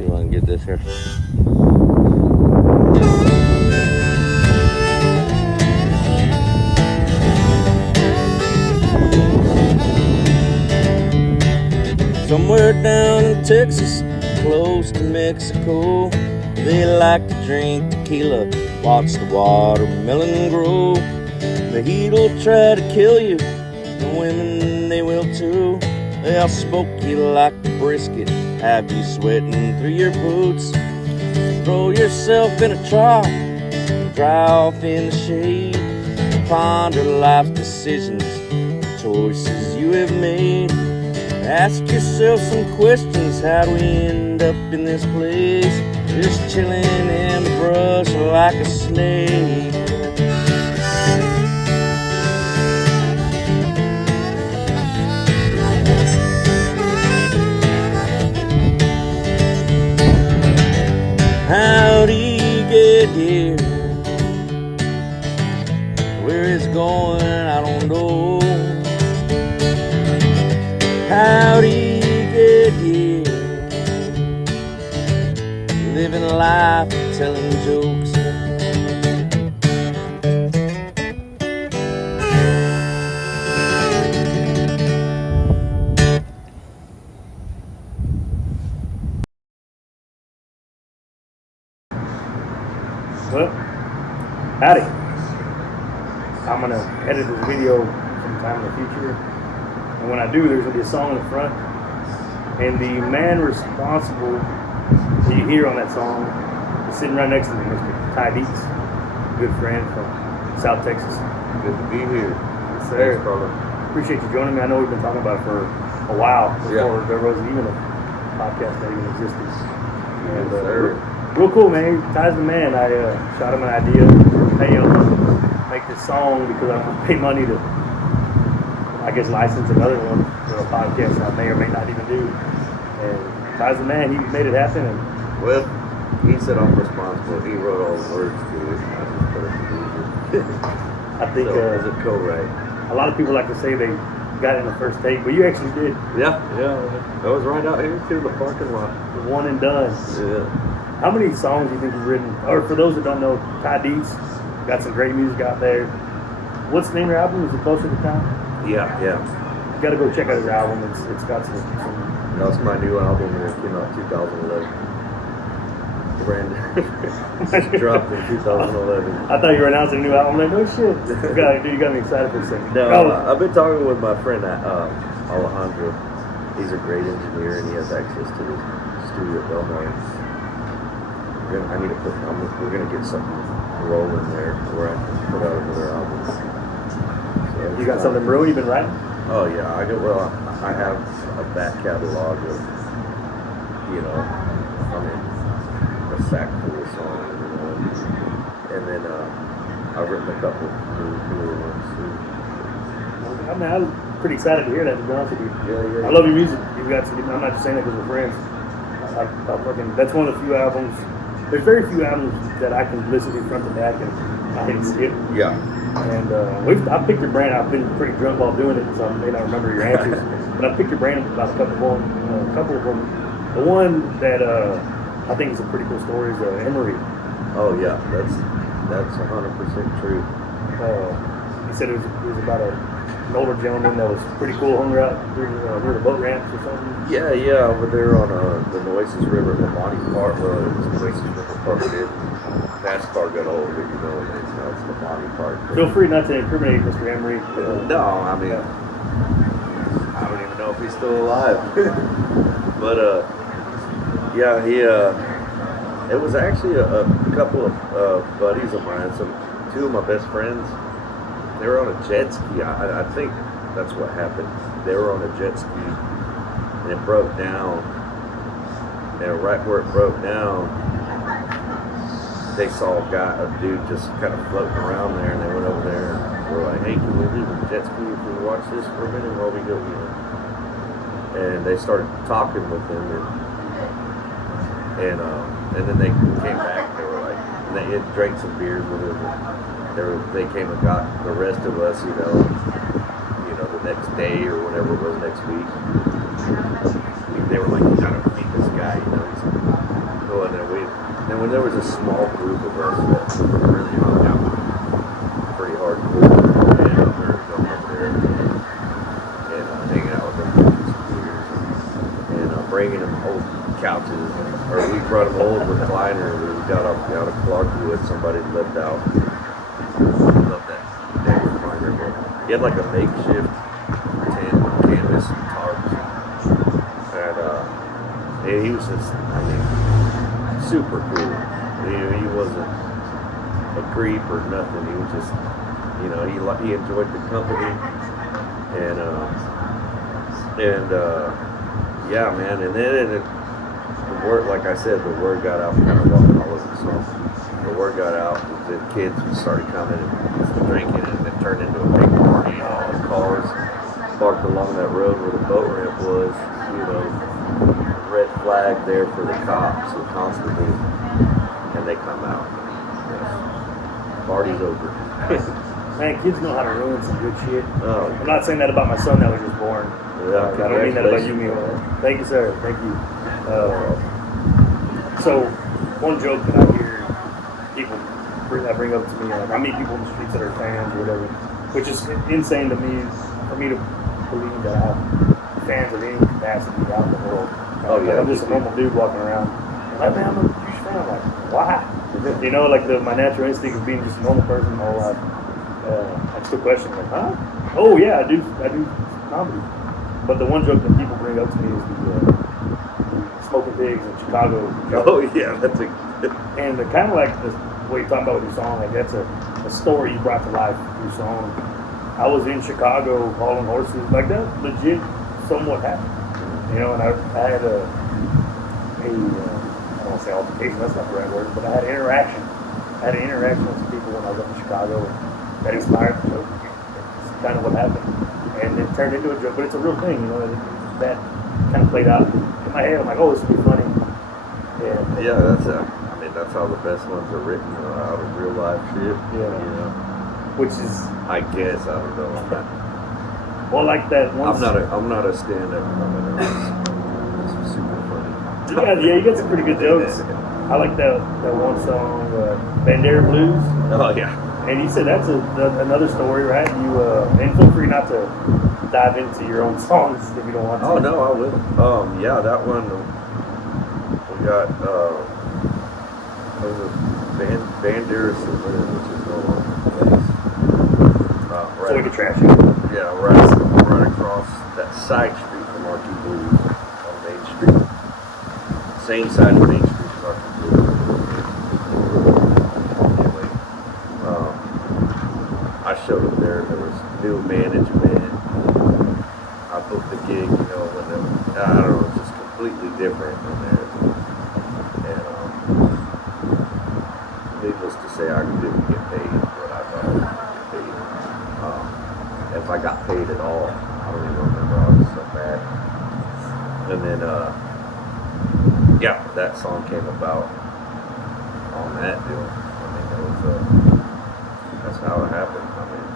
see if I can get this here. Somewhere down in Texas, close to Mexico, they like to drink tequila, watch the watermelon grow. The heat'll try to kill you, the women they will too. They'll smoke you like a brisket, have you sweating through your boots. Throw yourself in a trough, dry off in the shade. Ponder life's decisions, choices you have made. Ask yourself some questions, how do we end up in this place? Just chilling in the brush like a snake. How'd he get here? Where it's going, I don't know. How'd he get here? Living life, telling jokes. Well, howdy. I'm gonna edit this video sometime in the future. And when I do, there's going to be a song in the front. And the man responsible that you hear on that song is sitting right next to me, Mr. Ty Dietz, good friend from South Texas. Good to be here. Yes, sir. Thanks, appreciate you joining me. I know we've been talking about it for a while before there wasn't even a podcast that even existed. And real cool, man. Ty's the man. I shot him an idea. Hey, make this song because I'm gonna pay money to, I guess, license another one for a podcast I may or may not even do. And Ty's the man. He made it happen. And well, he said I'm responsible. He wrote all the words to it. I just put it to music. I think so it was a co-write. A lot of people like to say they got it in the first take, but you actually did. Yeah. I was right out here to the parking lot. The one and done. Yeah. How many songs do you think you've written? Or for those that don't know, Ty Dietz got some great music out there. What's the name of your album? Is it Closer to Time? Yeah. You gotta go check out his album. It's got some That's my new album. It came out 2011. Brand dropped in 2011. I thought you were announcing a new album. I'm like, no shit. You got me excited for a second. No, I've been talking with my friend Alejandro. He's a great engineer and he has access to the studio at Belmont. We're gonna get something rolling there where I can put out another album. So you got something brewing you've been writing? Oh yeah, I have a back catalog of, a sack full of songs, and then I've written a couple newer ones too. I mean, I'm pretty excited to hear that, to be honest with you. Yeah. I love your music. You've got some, I'm not just saying that because we're friends. That's one of the few albums. There's very few albums that I can listen to front to back and I hit skip. Yeah. And I've picked your brain. I've been pretty drunk while doing it, so I may not remember your answers. But I've picked your brain about a couple of them. The one that I think is a pretty cool story is Emery. Oh yeah, that's 100% true. He said it was about an older gentleman that was pretty cool, hung out near the boat ramps or something. Yeah, over there on the Nueces River, the Monty Park. It was Nueces River Park. NASCAR got hold of it, and now it's the Monty Park. Feel free not to incriminate Mr. Emery. No, I mean, I don't even know if he's still alive. But it was actually a couple of buddies of mine, two of my best friends. They were on a jet ski. I think that's what happened. They were on a jet ski, and it broke down. And right where it broke down, they saw a dude just kind of floating around there, and they went over there and were like, "Hey, can we leave the jet ski if we watch this for a minute while we go?" And they started talking with him, and then they came back. They were like, and they had drank some beers with him. They came and got the rest of us, the next day or whatever it was next week. They were like, "You gotta meet this guy, mean, there was a small group of us that really hung out pretty hardcore, and we were going up there and hanging out with them for some beers and bringing them old couches, or we brought them old recliner. We got out of Clarkwood. Somebody lived out. I love that recliner. But he had like a makeshift canvas tarps, and he was just, I mean, super cool. He wasn't a creep or nothing. He was just, you know, he enjoyed the company, and yeah, man. And then the word, like I said, the word got out, kind of walking all over the song. The word got out, the kids started coming and drinking, and it turned into a big party. And all the cars parked along that road where the boat ramp was, you know, red flag there for the cops, so constantly, and they come out. Yes. Party's over. Man, kids know how to ruin some good shit. Oh. I'm not saying that about my son that was just born. Yeah, I don't mean that about you, Mio. Thank you, sir. Thank you. So, one joke that I hear people bring up to me, like I meet people in the streets that are fans or whatever, which is insane to me, for me to believe that I have fans of any capacity out in the world. Oh, yeah. I'm just a normal dude walking around. And like, man, I'm a huge fan. I'm like, why? You know, like my natural instinct of being just a normal person my whole life. That's the question. Like, huh? Oh yeah, I do comedy. But the one joke that people bring up to me is the Smoking Pigs in Chicago. Oh yeah, that's a. And kind of like what you're talking about with your song, like that's a story you brought to life through your song. I was in Chicago hauling horses, like that legit somewhat happened. You know, and I had a I don't want to say altercation, that's not the right word, but I had interaction. I had an interaction with some people when I was up in Chicago that inspired the joke. It's kind of what happened. And it turned into a joke, but it's a real thing, you know, that kind of played out in my head. I'm like, oh, this will be funny. Yeah, that's how the best ones are written, out of real life shit. Yeah. You know? Which is, I guess, I don't know. well, like that one. I'm not a stand-up comic. It's super funny. You got some pretty good jokes. I like that one song, Bandera Blues. Oh yeah. And you said that's another story, right? You and feel free not to dive into your own songs if you don't want to. Oh no, I will. Yeah, that one we got. Bandera Saloon, which is no longer a place. So we could trash it. Yeah, right across that side street from Archie Blues on Main Street. Same side of Main Street as Archie Blues. Anyway, I showed up there. There was new management. I booked the gig, you know, when I don't know, it's just completely different from there. And needless to say, I didn't get paid what I thought I would get paid. If I got paid at all, I don't even remember. I was so bad. And then, yeah, that song came about on that deal. I mean, that's how it happened. I mean,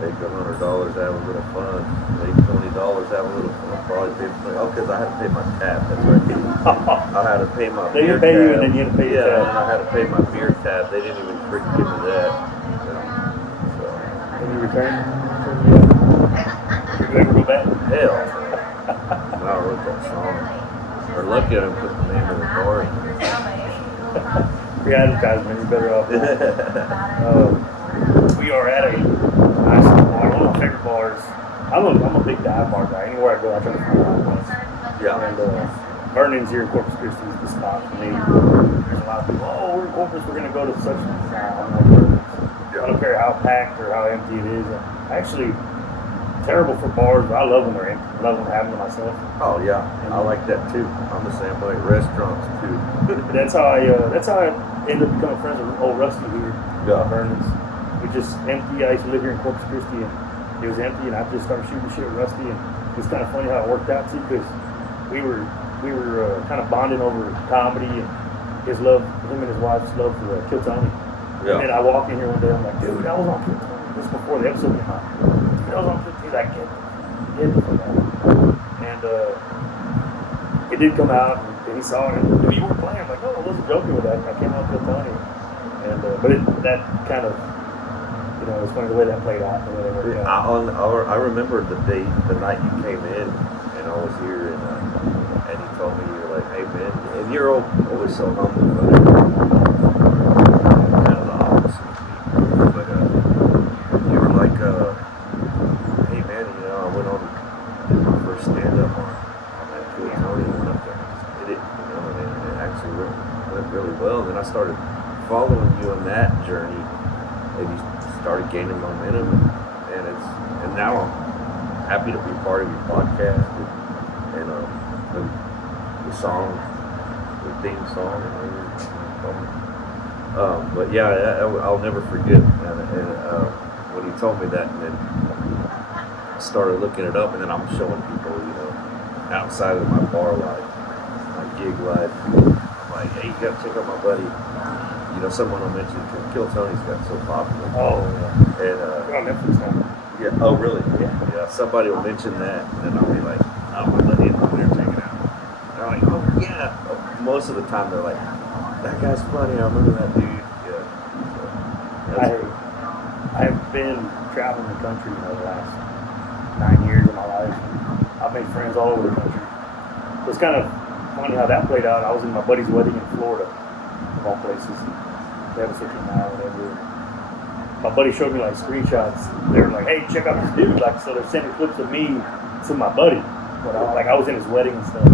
take $100, have a little fun. Take $20, have a little fun. Probably pay because I had to pay my tab. That's right. I had to pay my beer tab. They pay you and then you had to pay your tab. And I had to pay my beer tab. They didn't even freaking give me that. So. Can you return? Did you ever go back? Hell. I wrote that song. Or lucky I didn't put the name of the bar in. Free advertisement, you're better off. We are at a nice bar, one of my favorite bars. I'm a big dive bar guy. Anywhere I go, I try to find dive bars. Yeah. And Vernon's here in Corpus Christi is the spot for me. There's a lot of people, oh, we're in Corpus, we're going to go to such and such. I don't care how packed or how empty it is. Actually, terrible for bars, but I love when they're empty. I love when I have them myself. Oh yeah, I like that too. I'm the same way. Restaurants too. That's how I ended up becoming friends with old Rusty here. Yeah. Vernon's. We just empty. I used to live here in Corpus Christi, and it was empty, and I just started shooting shit with Rusty, and it's kind of funny how it worked out too, because we were kind of bonding over comedy and him and his wife's love for Kill Tony. Yeah. And I walk in here one day, I'm like, dude, that was on Kill Tony. This is before the episode came out. That was on Kill Tony. He's like, get it from that. And it did come out, and he saw it, and you were playing. I'm like, no, I wasn't joking with that. I came out to Tony. And, but that kind of, you know, it was funny the way that played out. The way they worked out. I remember the night you came in, and I was here, and he told me, you're like, hey man, and you're always so humble, but kind of the opposite of me. But you were like, hey man, you know, I went on did my first stand up on that cool Tony, and went up there and just did it, you know, and it actually went really well. And then I started following you on that journey, and you started gaining momentum, and now I'm happy to be part of your podcast and the song, the theme song, and everything. But yeah, I'll never forget. And when he told me that, and then I started looking it up, and then I'm showing people, you know, outside of my bar life, my gig life. I'm like, hey, you gotta check out my buddy. You know, someone will mention Kill Tony's got so popular. Oh, yeah. And you're on Netflix now. Yeah. Oh, really? Yeah. Somebody will mention that, and then I'll be like, I'm gonna let him over there check it out. And they're like, oh yeah. Most of the time they're like, that guy's funny. I remember that dude. Yeah. So, I've been traveling the country, you know, the last 9 years of my life. I've made friends all over the country. So it's kind of funny how that played out. I was in my buddy's wedding in Florida, of all places. They have a certain amount, whatever. My buddy showed me like screenshots. They were like, "Hey, check out this dude!" Like, so they're sending clips of me to my buddy. But I was in his wedding and stuff.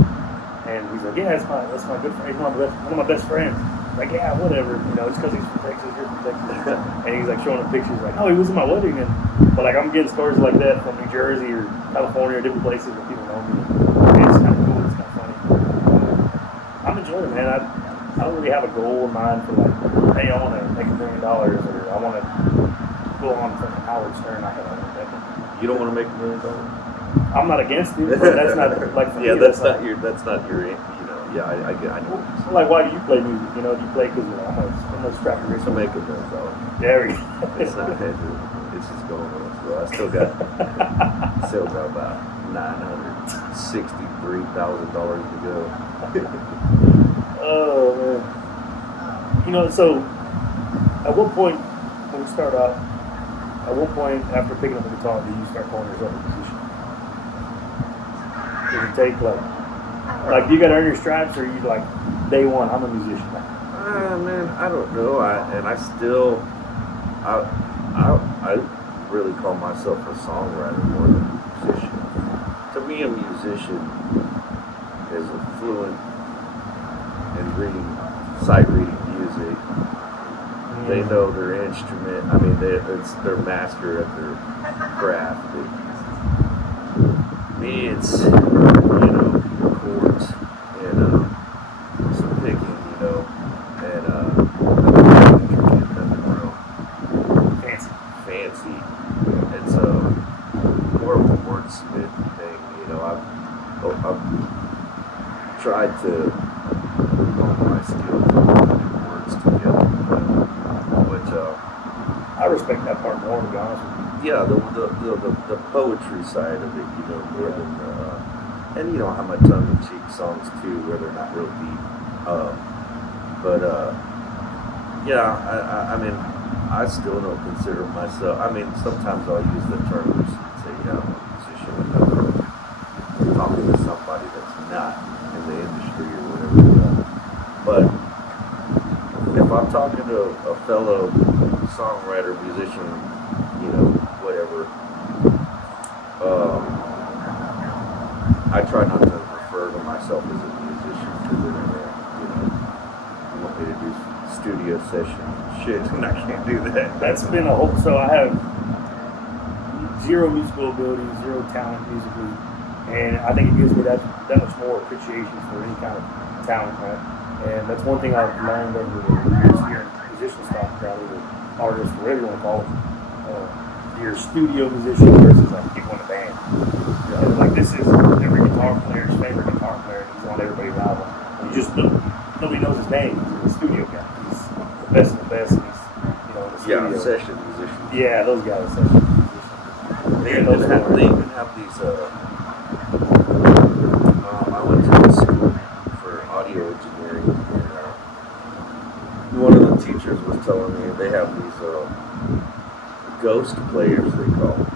And he's like, "Yeah, that's my good friend. He's one of my best friends." Like, yeah, whatever. You know, it's because he's from Texas. You're from Texas. And he's like showing him pictures. Like, "Oh, he was in my wedding." But like, I'm getting stories like that from New Jersey or California or different places where people know me. And it's kind of cool. It's kind of funny. I'm enjoying it, man. I don't really have a goal in mind for like, hey, I want to make $1 million or I want to go on fucking Howard Stern. I don't know that. you don't want to make $1 million? I'm not against it, but that's not like for yeah, me. that's not your. You know. Yeah, I get. I know. Like, why do you play music? You know, do you play because I'm a strapped rich. To make $1 million. There we go. It's not. It's just going on. So I still got about $963,000 to go. Oh man. You know, so at what point when we start out, at what point after picking up the guitar do you start calling yourself a musician? Does it take like do you gotta earn your stripes, or you like day one, I'm a musician? Man, I don't know. I really call myself a songwriter more than a musician. To me, a musician is a fluent in sight reading music. They know their instrument. I mean, they're master at their craft. Me, it's chords and some picking, and nothing real fancy. It's more of a wordsmith thing. I've tried to hone my skills on putting words together, which I respect that part more, to be honest with you. yeah, the poetry side of it, more than and you have my tongue-in-cheek songs too, where they're not real deep. I mean, I still don't consider myself. I mean, sometimes I'll use the terms and say, yeah, I'm a musician, when I'm talking to somebody that's not in the industry or whatever. But if I'm talking to a fellow songwriter, musician, whatever, I try not to refer to myself as a musician, because you want me to do studio sessions and shit, and I can't do that. That's been a whole. So I have zero musical ability, zero talent musically, and I think it gives me that much more appreciation for any kind of talent, right? And that's one thing I've learned over the years here in musician stock, probably, or artists, whatever you want to call it. Your studio musician versus like people in a band. And like, this is every guitar player's favorite guitar player. He's on everybody's album. And you just nobody knows his name. He's a studio guy. He's the best of the best. And he's in the studio. Yeah, session musicians. Yeah, those guys, session musicians. They even have these. I went to a school telling me they have these ghost players, they call them.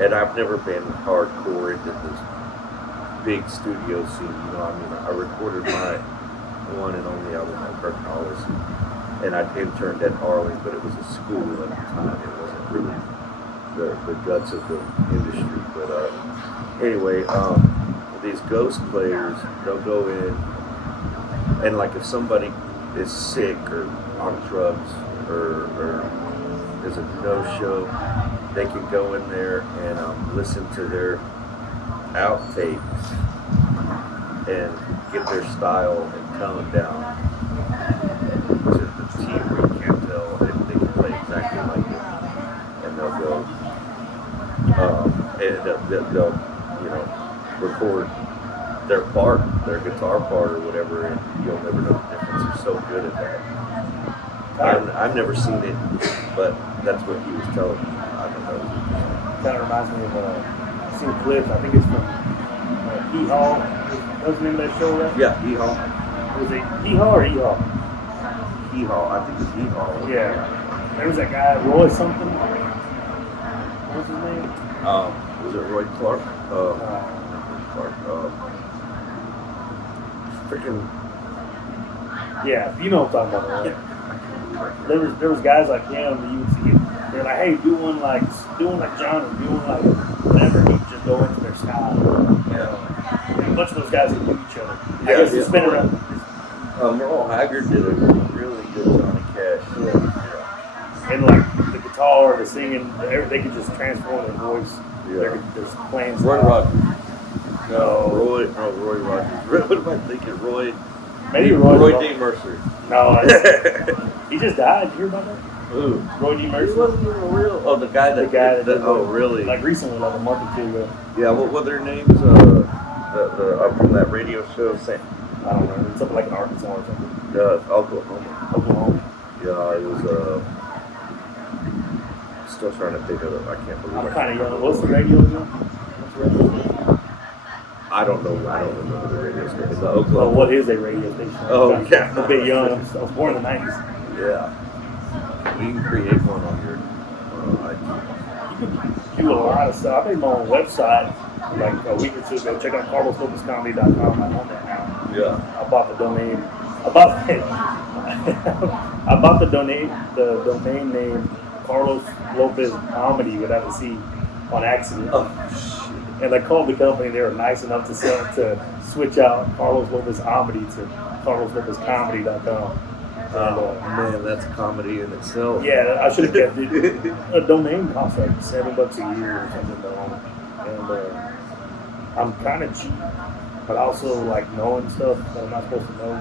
And I've never been hardcore into this big studio scene. You know, I mean, I recorded my one and only album at CARLOS, and I interned at Harley, but it was a school at the time. It wasn't really the guts of the industry. But anyway, these ghost players, they'll go in, and like if somebody is sick or on drugs or there's a no-show, they can go in there and listen to their outtakes and get their style and tone down to the T where you can't tell if they can play exactly like it. And they'll go, and they'll you know, record their part, their guitar part or whatever, and you'll never know the difference. They're so good at that. I've never seen it, but that's what he was telling me. I don't know. Kind of reminds me of I've seen clips. I think it's from Hee Haw. What's the name of that show? Right? Yeah, Hee Haw. Was it Hee Haw or Hee Haw? Hee Haw. I think it's Hee Haw. Yeah. There was that guy, Roy something. What's his name? Was it Roy Clark? Freaking. Yeah, you know what I'm talking about. Right? Yeah. There was guys like him that you would see. They're like, hey, do one like John or do one like whatever. He would just go into their style. Yeah. And a bunch of those guys that knew each other. Yeah, I guess it's been around. Merle Haggard did a really good Johnny Cash. Yeah. And like the guitar, the singing, they could just transform their voice. Yeah. They're just playing. Roy Rogers. No. Roy Rogers. What am I thinking? Maybe Roy D. Mercer. No, he just died. You hear about that? Ooh. Roy D. He Mercer. wasn't even real. Oh, the guy that oh, really? Like recently, like a month or two ago. Yeah, what were their names? The from that radio show? I don't know. It's something like in Arkansas or something. Oklahoma. Yeah, it was still trying to think of it. I can't believe I'm it. kind of young. What's the radio again? I don't know. I don't remember the radio station. The Oh, Oklahoma. what is a radio station? Oh, yeah. I'm a bit young. I was born in the 90s. Yeah. We can create one on your You can do a lot of stuff. I made my own website like a week or two ago. Check out CARLOSLOPEZComedy.com. I'm on that now. Yeah. I bought the domain. I bought the domain name Carlos Lopez Comedy without a C on accident. Oh, shit. And I called the company. They were nice enough to switch out Carlos Lopez Comedy to CARLOSLOPEZComedy.com. Oh man, that's comedy in itself. Yeah, I should have kept it. A domain costs like $7 a year or something though. And I'm kind of cheap, but also like knowing stuff that I'm not supposed to know.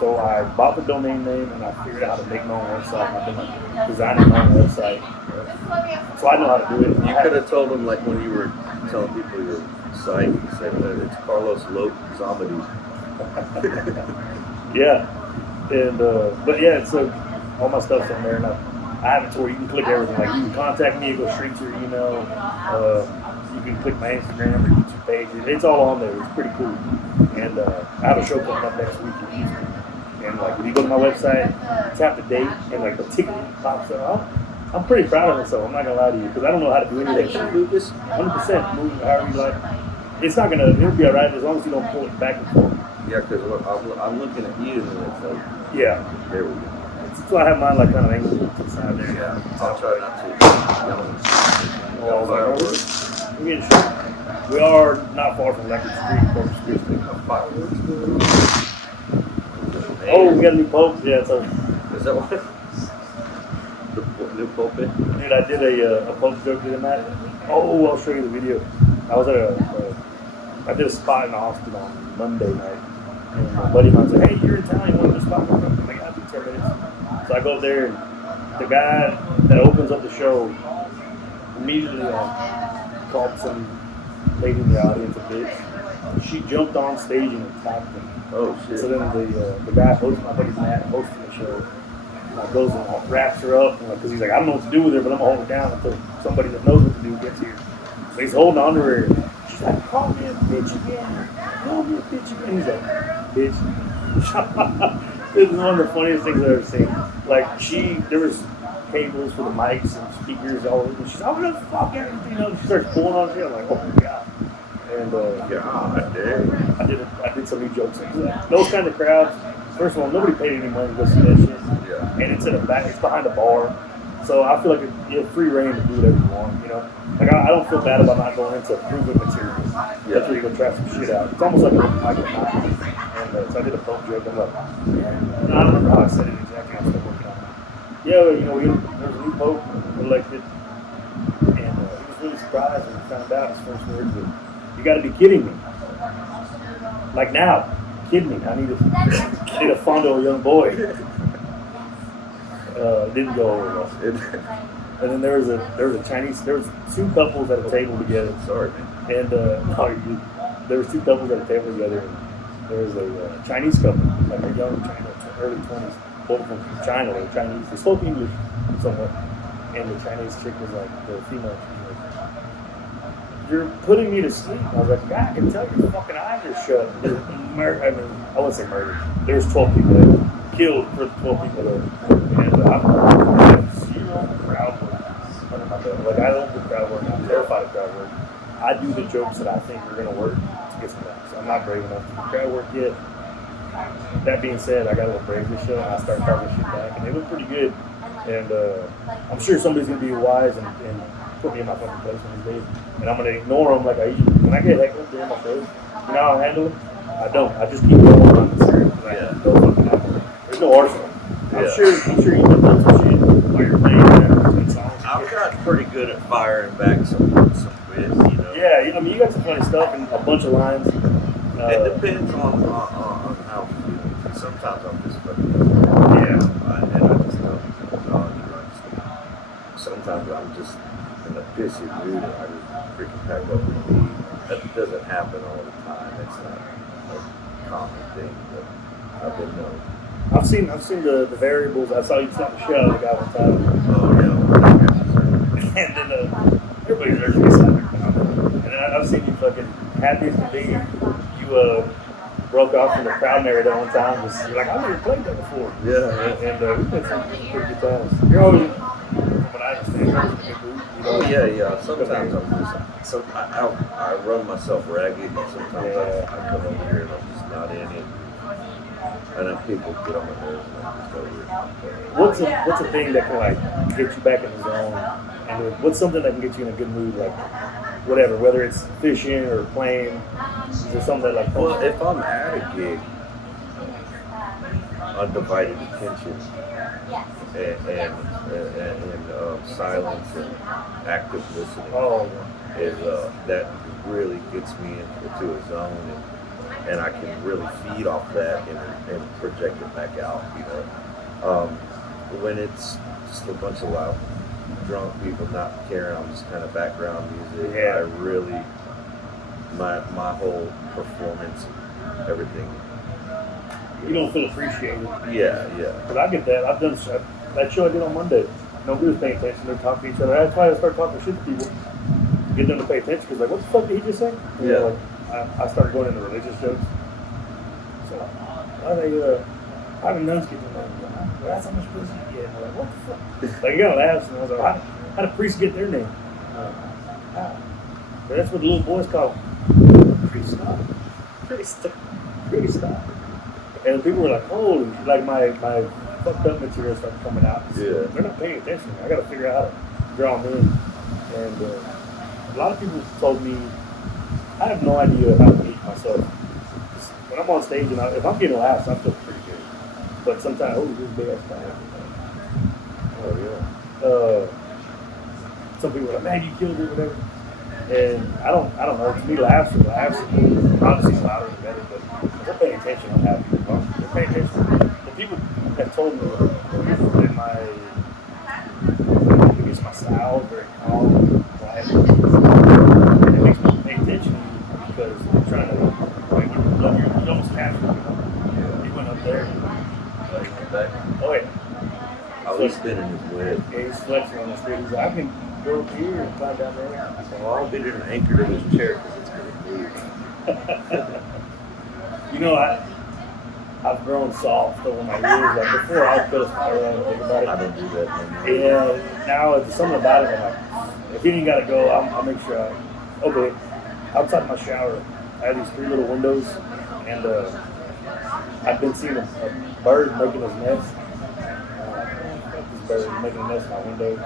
So I bought the domain name and I figured out how to make my own website. I've been like designing my own website, so I know how to do it. You could have told them like when you were telling people your site, you said it's Carlos Lopez Comedy. Yeah, and but yeah, so all my stuff's on there, and I have it to where you can click everything. Like you can contact me, it goes straight to your email. You can click my Instagram or YouTube page. It's all on there. It's pretty cool. And I have a show coming up next week in Houston. And like if you go to my website, tap the date, and like the ticket pops up. I'm pretty proud of myself. I'm not gonna lie to you because I don't know how to do any of that shit. Move this 100%. Move however you like. It's not gonna. It'll be alright as long as you don't pull it back and forth. Yeah, because I'm looking at you and it's like, Yeah. there we go. That's why I have mine like kind of angled to the side there. Yeah, I'll try not to. Oh, fireworks. We are not far from Leopard Street, Corpus Christi. Fireworks. Oh, we got a new pope. Yeah, so Is that what? The new pulpit? dude, I did a pope joke the other night. Oh, I'll show you the video. I was at I did a spot in Austin on Monday night, and my buddy of mine said, "Hey, you're in town. You want to do a spot?" I'm like, "I'll do 10 minutes." So I go up there, and the guy that opens up the show immediately called some lady in the audience a bitch. She jumped on stage and attacked him. Oh shit. So then the guy hosting, my buddy Matt, hosting the show, goes and wraps her up, because he's like, I don't know what to do with her, but I'm gonna hold her down until somebody that knows what to do gets here. So he's holding on to her. She's like, call me a bitch again. Call me a bitch again. He's like, bitch. This is one of the funniest things I've ever seen. Like there was cables for the mics and speakers all over. She's like, I'm gonna fuck everything up. She starts pulling on shit. I'm like, oh my god. And God dang. I did some new jokes. Those kind of crowds. First of all, nobody paid any money to go see that shit. Yeah. And it's it's behind a bar. So I feel like you have free reign to do whatever you want, you know? Like, I don't feel bad about not going into proven material. That's where you go try some shit out. It's almost like a Michael Myers. And so I did a poke joke. I'm like, I don't remember how I said it exactly. I'm still working on it. Yeah, you know, there's a new pope elected. And he was really surprised when he found out his first words were, you gotta be kidding me. Like now, kid me. I need to fondle a young boy. Didn't go over well. And then there was a Chinese. There was two couples at a table together. Sorry, man. And there was two couples at a table together. And there was a Chinese couple, like a young China, early 20s, both of them from China. They were Chinese. They spoke English somewhat. And the Chinese chick was like, the female, you're putting me to sleep. I was like, God, I can tell your fucking eyes are shut. I wouldn't say murdered. There was 12 people there. Killed for the 12 people there. And I have zero crowd work under my belt. Like, I don't do crowd work. I'm terrified of crowd work. I do the jokes that I think are going to work to get some laughs. I'm not brave enough to do crowd work yet. That being said, I got a little brave this show, and I started talking shit back, and they look pretty good. And I'm sure somebody's going to be wise and put me in my fucking place one of these days. And I'm going to ignore them like I usually do. When I get heckled during my shows, you know how I handle it? I don't. I just keep going on the serious. There's no arsenal. I'm sure you can done some shit while you're playing between songs. I've gotten pretty good at firing back some wits, you know. Yeah, I mean, you got some funny stuff and a bunch of lines. It depends on how I'm feeling. Sometimes I'm just fucking and I just don't. Sometimes I'm just in a pissy mood and I just freaking pack up and leave. That doesn't happen all the time. It's not a common thing, but I've been known. I've seen the variables. I saw you slap the shit out of the guy one time. Oh yeah. And then everybody's there to be slapping. And then I've seen you fucking happy as can be. You broke off from the crowd area that one time. You're like, I've never played that before. Yeah. And we've been some pretty good times. You're always, from what I understand, you're always in a good mood. Oh yeah. Sometimes I'm just I run myself ragged, and sometimes I come over here and I'm just not in it. And then people get on my nerves and I just go over it. What's a thing that can like get you back in the zone? And what's something that can get you in a good mood? Like whatever, whether it's fishing or playing. Is there something that like? Well, if I'm at a gig, undivided attention and silence and active listening is that really gets me into a zone, and I can really feed off that and project it back out. You know, when it's just a bunch of loud, drunk people not caring, I'm just kind of background music. Yeah. I really my whole performance, everything. You don't feel appreciated. Yeah. But I get that. I've done that show I did on Monday. Nobody was paying attention. They talk to each other. That's why I start talking shit to people. Get them to pay attention. Because like, what the fuck did he just say? You know, like, I started going into religious jokes. So why they how do nuns get their name? Well, that's how much pussy you get. And I'm like, what the fuck? Like, you gotta laugh. And I was like, how do priests get their name? How? But that's what the little boys call priest stop. Priest stop. And people were like, holy, like my fucked up material started coming out. Yeah. They're not paying attention. I got to figure out how to draw them in. And a lot of people told me, I have no idea how to beat myself. When I'm on stage and if I'm getting laughs, I feel pretty good. But sometimes, this big ass guy. Oh yeah. Some people are like, man, you killed it, whatever. And I don't know. To me, laughs are laughs. Obviously, louder the better. But if they're paying attention, I'm happy. If they're paying attention. The people have told me that my style is very calm, quiet. And it makes me pay attention to you because I'm trying to. You almost captured me. Yeah. He went up there. Back. Oh yeah. I was spinning his web. Yeah, he's flexing on the street. He's like, I can go up here and climb down there. Well, I'll be an anchor to this chair because it's going to move. You know, I've grown soft over my years. Like before, I would put a spider on and think about it. I don't do that anymore. Yeah, now it's something about it. I'm like, if you ain't gotta go, I'll make sure. Okay, outside my shower, I have these 3 little windows, and I've been seeing a bird making his nest. This bird making a nest in my window,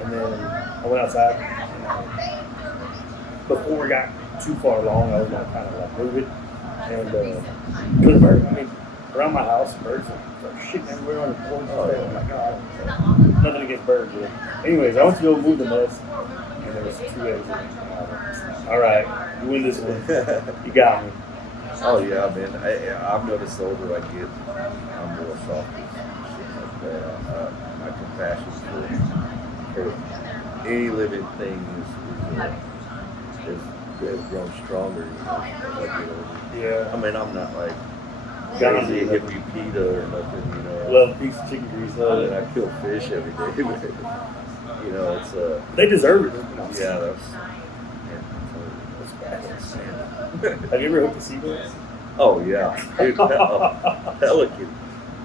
and then I went outside. Before we got too far along, I was gonna kind of like move it, and because birds, I mean, around my house, birds are shitting everywhere on the porch. Oh my god, nothing against birds. Yet. Anyways, I went to go move the nest, and there was 2 eggs in it. All right, you win this one. You got me. Oh yeah, man. I've noticed the older I get, I'm more soft and shit like that. My compassion for any living thing has grown stronger. You know, as I get older. Yeah. I mean, I'm not like Gonna crazy be hippie PETA or nothing. You know. Love a piece of chicken grease. I mean, I kill fish every day. You know, it's They deserve it. yeah, that's. Have you ever hooked a seagull? Oh yeah, dude, pelican.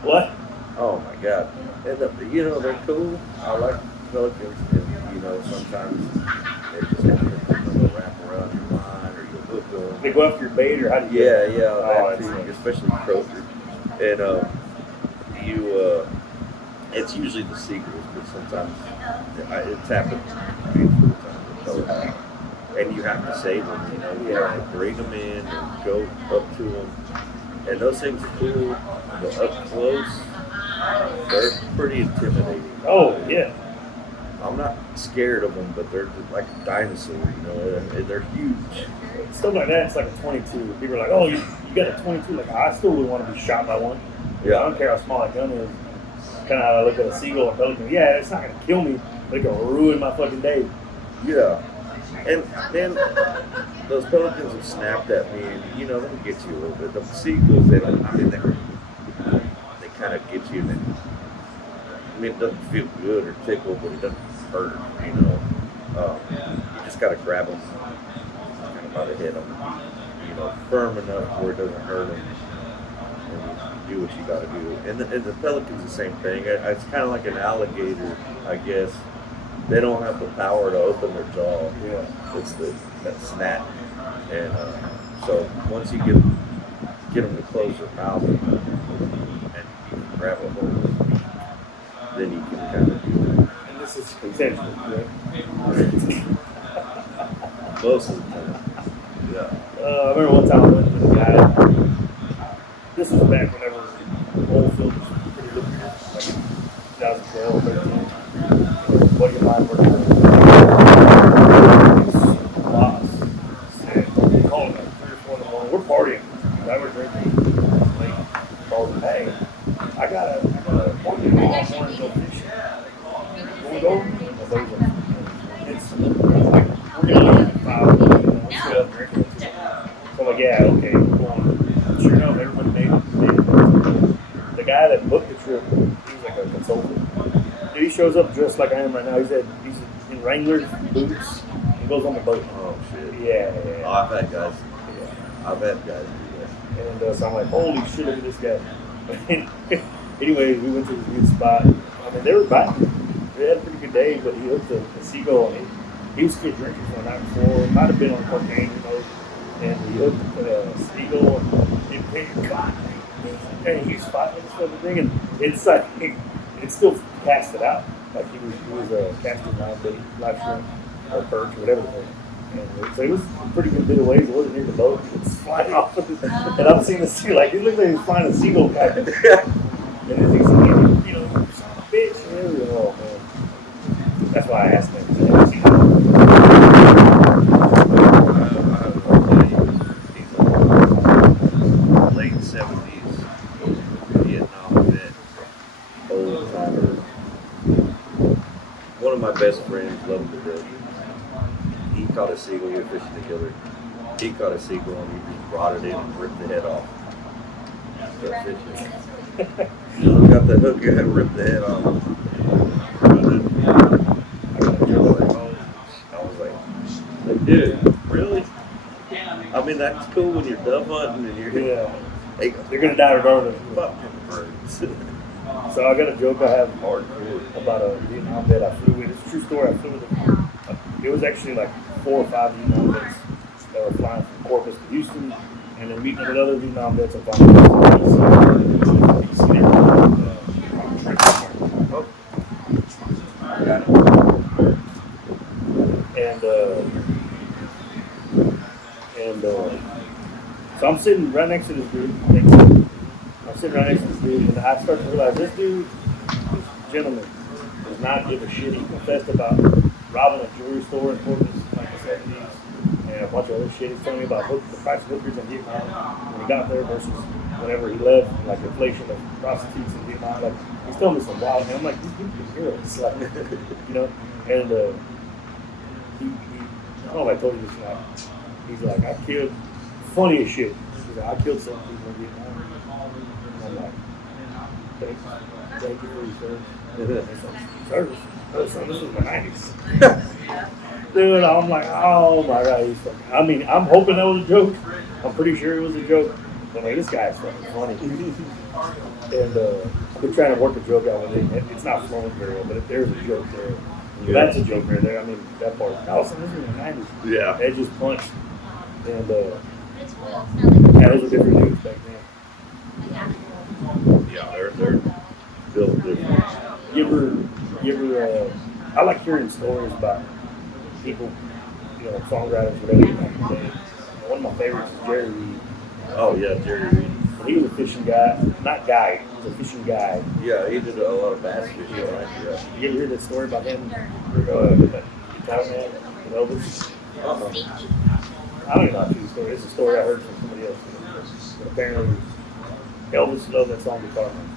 What? Oh my god, and you know they're cool. I like pelicans, and you know sometimes they just have to wrap around your line or you hook them. They go after your bait, or how do you? Yeah, get yeah, Oh, that too, especially croaker, and it's usually the seagulls, but sometimes it's happened a handful of times with pelicans. And you have to save them, you know. You have to bring them in and go up to them. And those things are cool, but up close, they're pretty intimidating. Oh yeah. I'm not scared of them, but they're just like a dinosaur, you know. And they're huge. Stuff like that. It's like a 22. People are like, "Oh, you got a 22." Like I still would want to be shot by one. Yeah. I don't care how small that gun is. Kind of how I look at a seagull or pelican. Yeah, it's not gonna kill me, but it can ruin my fucking day. Yeah. And man, those pelicans have snapped at me, and you know they'll get you a little bit. The seagulls, they don't. I mean, they kind of get you. And it doesn't feel good or tickle, but it doesn't hurt. You know, you just gotta grab them kind of by the head on them, you know, firm enough where it doesn't hurt them, and you do what you gotta do. And the pelican's the same thing. It's kind of like an alligator, I guess. They don't have the power to open their jaw. Yeah. It's that snap. And so once you get them to close their mouth and you can grab a hold of the beak, then you can kind of do that. And this is consensual. Yeah. Most of the time. Yeah. I remember one time I went with a guy. This was back whenever old film was pretty lucrative, like 2012, 13. Buddy of mine worked for his boss. Said, he called me like 3 or 4 in the morning. We're partying. I were drinking late. Called him, hey, I got a appointment tomorrow morning to go fishing. Will we go? My buddy's like, it's like, we're going to leave at 5. Let's go up drinking. So I'm like, yeah, okay, we're going. Sure enough, everybody made it. The guy that booked the trip, he was like a consultant. Dude, he shows up dressed like I am right now. He's in Wranglers boots. He goes on the boat. Oh shit. Yeah. Oh, I've had guys. Yeah. I've had guys do that. And so I'm like, holy shit, look at this guy. Anyways, we went to this good spot. I mean, they were biting. They had a pretty good day, but he hooked a seagull. And he was still drinking for the night before. Might have been on cocaine, who knows. And he hooked a seagull. And he was fighting this other thing. And it's like, it still cast it out. Like he was casting live stream or perch or whatever the thing. And so it was a pretty good bit of ways. It wasn't near the boat. It's flying off of it. And I'm seeing the sea like it looked like he was flying a seagull back. And he's like, you know, son of a bitch. And everything. Oh man. That's why I asked him. Late 70s Vietnam vet, old timer. One of my best friends, loved to death. He caught a seagull. We were fishing together. He caught a seagull and he just brought it in and ripped the head off. Started fishing. We got the hook and ripped the head off. I was like, dude, really? I mean, that's cool when you're dove hunting and you're Yeah. They're gonna die regardless. Fucking birds. So I got a joke I have Hardcore. about a Vietnam vet I flew with. It's a true story. I flew with him. It was actually like 4 or 5 Vietnam vets that were flying from Corpus to Houston, and then meeting with other Vietnam vets and flying to Oh. I got it. And so I'm sitting right next to this dude. I'm sitting right next to this dude, and I start to realize this dude, this gentleman, does not give a shit. He confessed about robbing a jewelry store in Corpus in like the 70s and a bunch of other shit. He's telling me about the price of hookers in Vietnam when he got there versus whenever he left, like inflation of prostitutes in Vietnam. Like, he's telling me some wild, and I'm like, these people can hear us, like, you know. And he I don't know if I told you this or not. He's like, I killed, funny as shit. He's like, I killed 7 people in Vietnam. And I'm like, thank you for your service. Oh, son, this was the 90s. Dude, I'm like, oh my God. He's like, I mean, I'm hoping that was a joke. I'm pretty sure it was a joke. But like, this guy's fucking funny. And I've been trying to work a joke out with him. It's not flowing very well, but if there's a joke there, that's a joke right there. I mean, that part. Oh, son, this was the 90s. Yeah. It just punched. And yeah, those were different dudes back then. Yeah, they're built different. You ever, I like hearing stories about people, you know, songwriters, whatever, back in the day. One of my favorites is Jerry Reed. Oh yeah, Jerry Reed. He was a fishing guy, not guy, he was a fishing guy. Yeah, he did a lot of bass fishing, right? Yeah. You ever hear that story about him, that guitar man, with Elvis? I don't even know how to tell the story. It's a story I heard from somebody else. But apparently, Elvis loved that song Guitar Man.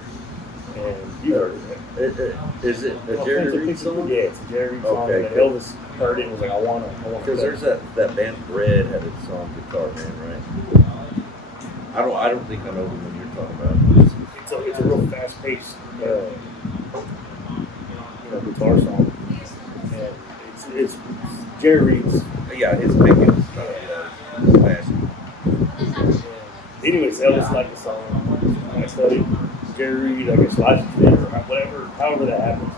And you heard it. Is it a Jerry Reed song? Yeah, it's a Jerry Reed song. Okay, And cool. Elvis heard it and was like, I want to. Because there's that band Red had its song Guitar Man, right? I don't think I know the one you're talking about. It's a real fast-paced, guitar song. And it's Jerry Reed's. Yeah, his picking stuff. Fast. Anyways, Elvis liked the song. I studied Jerry Reed, I guess, licensed it or whatever, however that happens.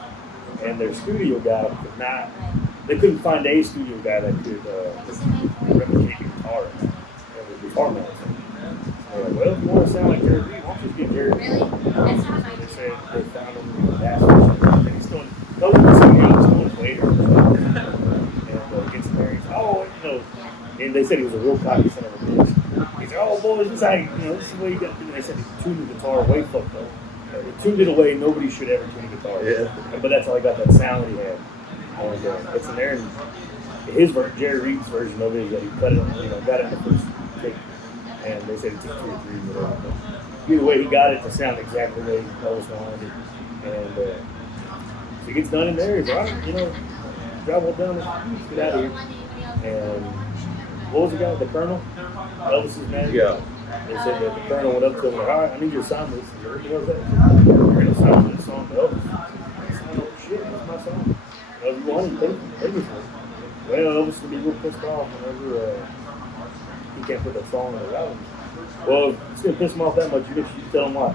And their studio guy could not, they couldn't find a studio guy that could replicate the guitar and the guitar man. So they're like, well, if you want to sound like Jerry Reed, why don't you just get Jerry Reed? They said they found him in the basket. And he's still, Elvis was still his waiter. And gets married. Oh, you know, and they said he was a real cocky son of a bitch. He said, oh, boys, this is how this is the way you got to do it. They said he tuned the guitar way fucked up. He tuned it away. Nobody should ever tune a guitar. Yeah. But that's how he got that sound that he had. And it's in there. And his Jerry Reed's version of it is that he cut it, got it in the first take. And they said it took 2 or 3 or whatever. But either way, he got it to sound exactly the way Elvis wanted it. And so he gets done in there. He's like, all right, drive well down, let's get out of here. And what was the guy? The Colonel? Elvis's man? Yeah. They said that the Colonel went up to him like, all right, I need you to sign this. He said, what was that? You're going to sign this song to Elvis. He said, oh shit, that's my song. Well, if you want it, pay me for it. Well, Elvis will be real pissed off whenever he can't put that song on the album. Well, it's going to piss him off that much, you should tell him why.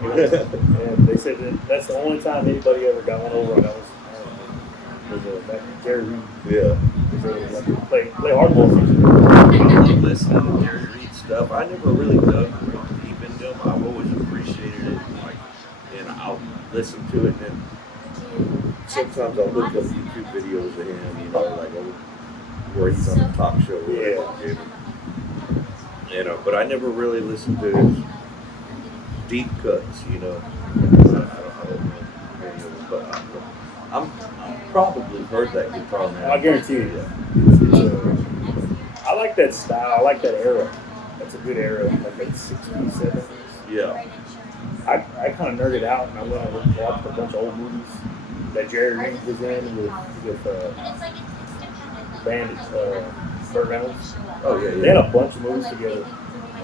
And they said that's the only time anybody ever got one over on Elvis. Was back in Jerry Reed. Yeah. Play hardball season. I love listening to Jerry Reed stuff. I never really dug real deep into them. I've always appreciated it. And I'll listen to it, and sometimes I'll look up YouTube videos of him, where he's on a talk show. Yeah. But I never really listened to his deep cuts, I don't know any of them, but I'm probably heard that Guitar Man. I guarantee you. I like that style. I like that era. That's a good era, like the 60s, 70s. Yeah. I kind of nerded out and I went and watched a bunch of old movies that Jerry Reed was in with band Burt Reynolds. Oh yeah. They had a bunch of movies together,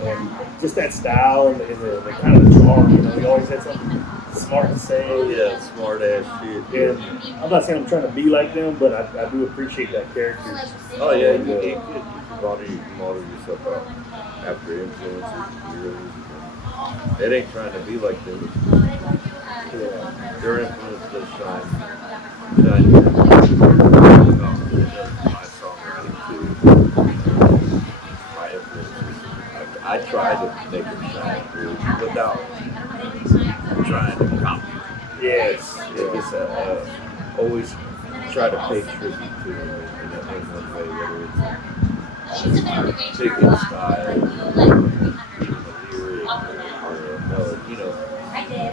and just that style and the kind of the charm. He always had something smart to say. Yeah, smart ass shit. And I'm not saying I'm trying to be like them, but I do appreciate that character. Oh yeah, you can model yourself out after influences, heroes. It ain't trying to be like them. Yeah. Their influence does shine through. My songwriting too. My influences. I try to make them shine through without trying to copy. Yes. It just always try to pay tribute to them in one way, whether it's picking style, even a lyric, or a melody,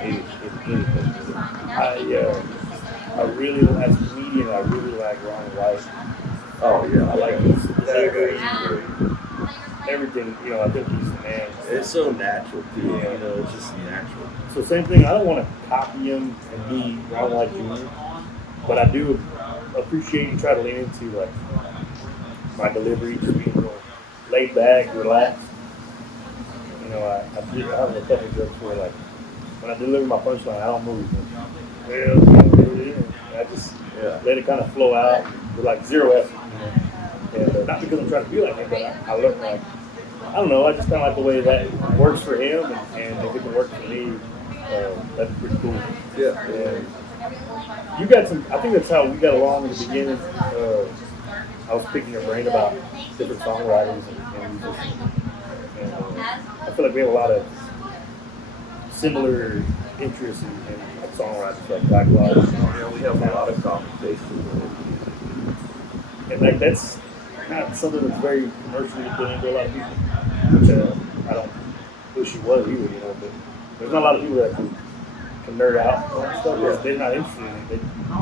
anything. I really, as a comedian, I really like Ron White. Oh yeah, I like his delivery, great. everything. I think he's the man. It's so natural too. It's just natural. So same thing. I don't want to copy him and be Ron White Jr., but I do appreciate and try to lean into like my delivery, just being real laid back, relaxed. I have a couple of jokes where like when I deliver my punchline, I don't move. I just let it kind of flow out with like zero effort. And not because I'm trying to be like him, but I look like, I don't know, I just kind of like the way that works for him, and if it can work for me, that'd be pretty cool. Yeah. And you got some, I think that's how we got along in the beginning. I was picking your brain about different songwriters and musicians. And I feel like we have a lot of similar interests in like songwriters like Ty Dietz. Yeah, we have a lot of conversations. And like that's not something that's very commercially appealing to a lot of people, which I don't wish it was either, but there's not a lot of people that can nerd out on stuff that they're not interested in it. I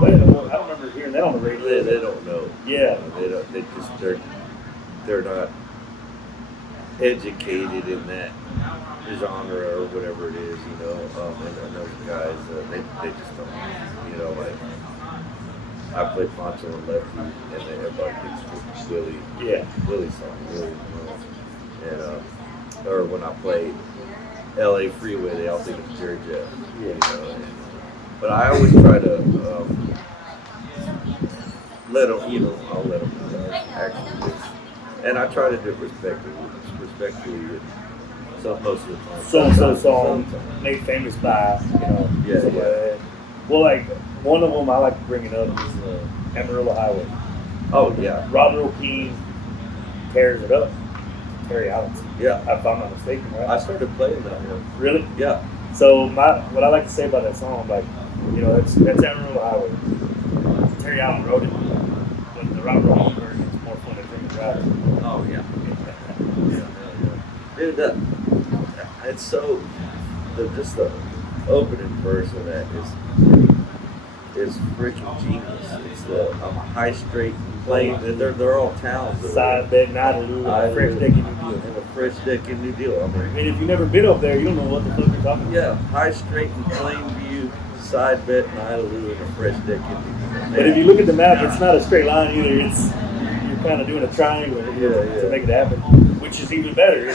don't remember hearing that on the radio. They don't know. Yeah. They're not educated in that genre or whatever it is, and those guys, they just don't, like, I play Poncho and Lefty, and everybody thinks it's Willie song, and or when I play LA Freeway, they all think it's Jerry Jeff, but I always try to let them, I'll let them actually, and I try to do it respectfully. Most of the time. So song made famous by, something like that. Well, like, one of them I like bringing up is Amarillo Highway. Oh, yeah. Robert O'Keefe tears it up. Terry Allen. Yeah. If I'm not mistaken, right? I started playing that one. Really? Yeah. So what I like to say about that song, like, that's Amarillo Highway. Terry Allen wrote it, but the Robert O'Keefe version is more fun to drink and drive. Oh, yeah. Dude, it's so, just the opening verse of that is freaking genius. It's I'm a high straight plane, and they're all towns. Side bed, Idalou, Fresh Deck in New Deal. And a Fresh Deck in New Deal. And if you've never been up there, you don't know what the fuck you're talking about. Yeah, high straight and plain view, side bet and Idalou, and a Fresh Deck in New Deal. But if you look at the map, it's not a straight line either. You're kind of doing a triangle to make it happen, which is even better,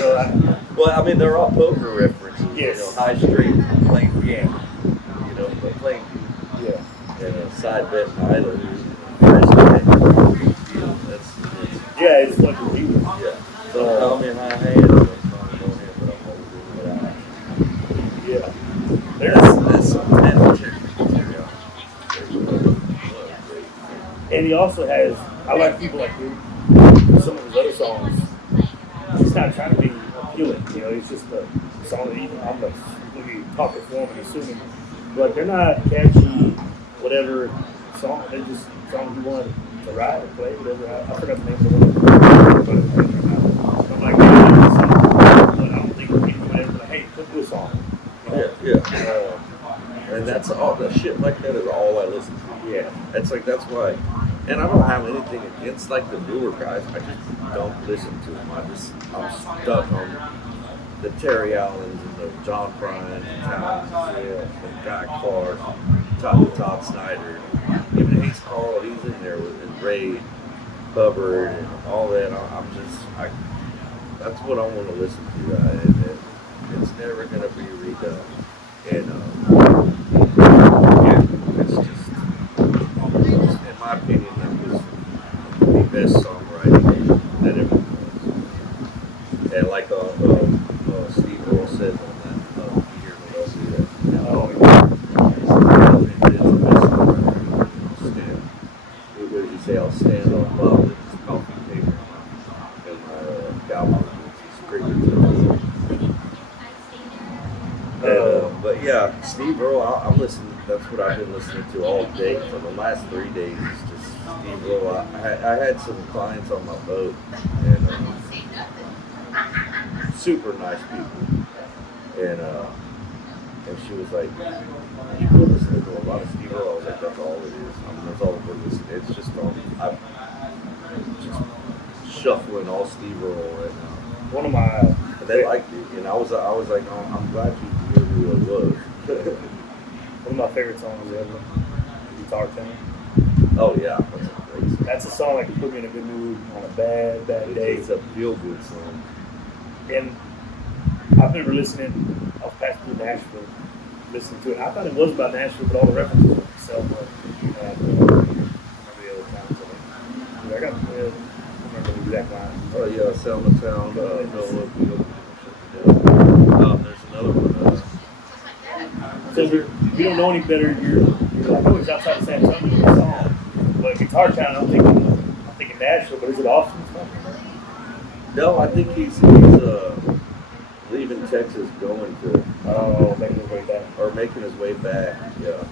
Well, I mean, they're all poker references. Yes. High straight, plain view. But plain view. Yeah. And a side bet and Idalou, Fresh Deck, it's fucking deep. Yeah. So call me high hand, but I'm Yeah. That's some material. And he also has, I like people like you, some of his other songs, he's not trying to be appealing, it's just a song that even I'm going to talk form and assuming, but they're not catchy, whatever song, they're just songs you want to write or play, whatever. I forgot the name of the one. I'm like, but I don't think anyone ever like, hey, let's do a song. And that's all, the shit like that is all I listen to. Yeah. That's why, and I don't have anything against like the newer guys, I just don't listen to them. I'm stuck on the Terry Allens and the John Pryans and Towns, and Guy Clark, Todd Snyder, even Ace Carl, he's in there with his Ray Hubbard and all that. That's what I want to listen to. It's never going to be redone. And it's just, in my opinion, that was the best songwriting that ever was. And like Steve Earle says on that cowboy boots. He's pretty good. But yeah, Steve Earle, I'm listening. That's what I've been listening to all day for the last 3 days. It's just Steve Earle. I had some clients on my boat, and super nice people, and she was like, "You've been listening to a lot of Steve Earle." I was like, "That's all it is. I mean, that's all we're listening. It's just I'm just shuffling all Steve Earle, and one of my they liked it, and I was like, oh, I'm glad you knew who it was." one of my favorite songs ever, Guitar Town. Oh yeah, that's a great song. That's a song that can put me in a good mood on a bad day. It's a feel good song. And I've been listening. I was passing through Nashville, listening to it. I thought it was about Nashville, but all the references were itself. I remember the other times. I got remember the exact line. Oh yeah, Selma Town. No, there's another one. So if you don't know any better, you're like, oh, it's outside of San Antonio song. But Guitar Town, I'm thinking Nashville, but is it Austin? No, I think he's leaving Texas, going to making his way back. Or making his way back. Yeah.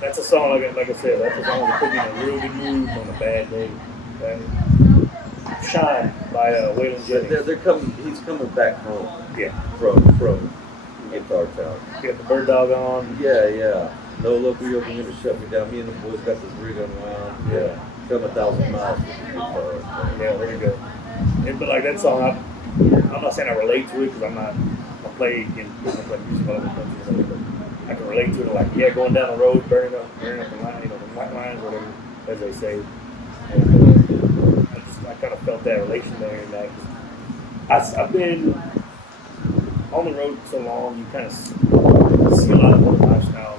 That's a song, like I said, that's a song that put me in a real good mood on a bad day. Shine by Waylon Jennings. He's coming back home. Yeah. From Guitar Town. Got the bird dog on. Yeah. No local yoke going to shut me down. Me and the boys got this rig unwound. Yeah. Come 1,000 miles from the guitar. Yeah, there you go. But like that song, I'm not saying I relate to it because I play music all over the country, but I can relate to it. Like, yeah, going down the road, burning up the line, the white lines, whatever, as they say. And, I kind of felt that relation there, and that I've been on the road so long, you kind of see a lot of other lifestyles.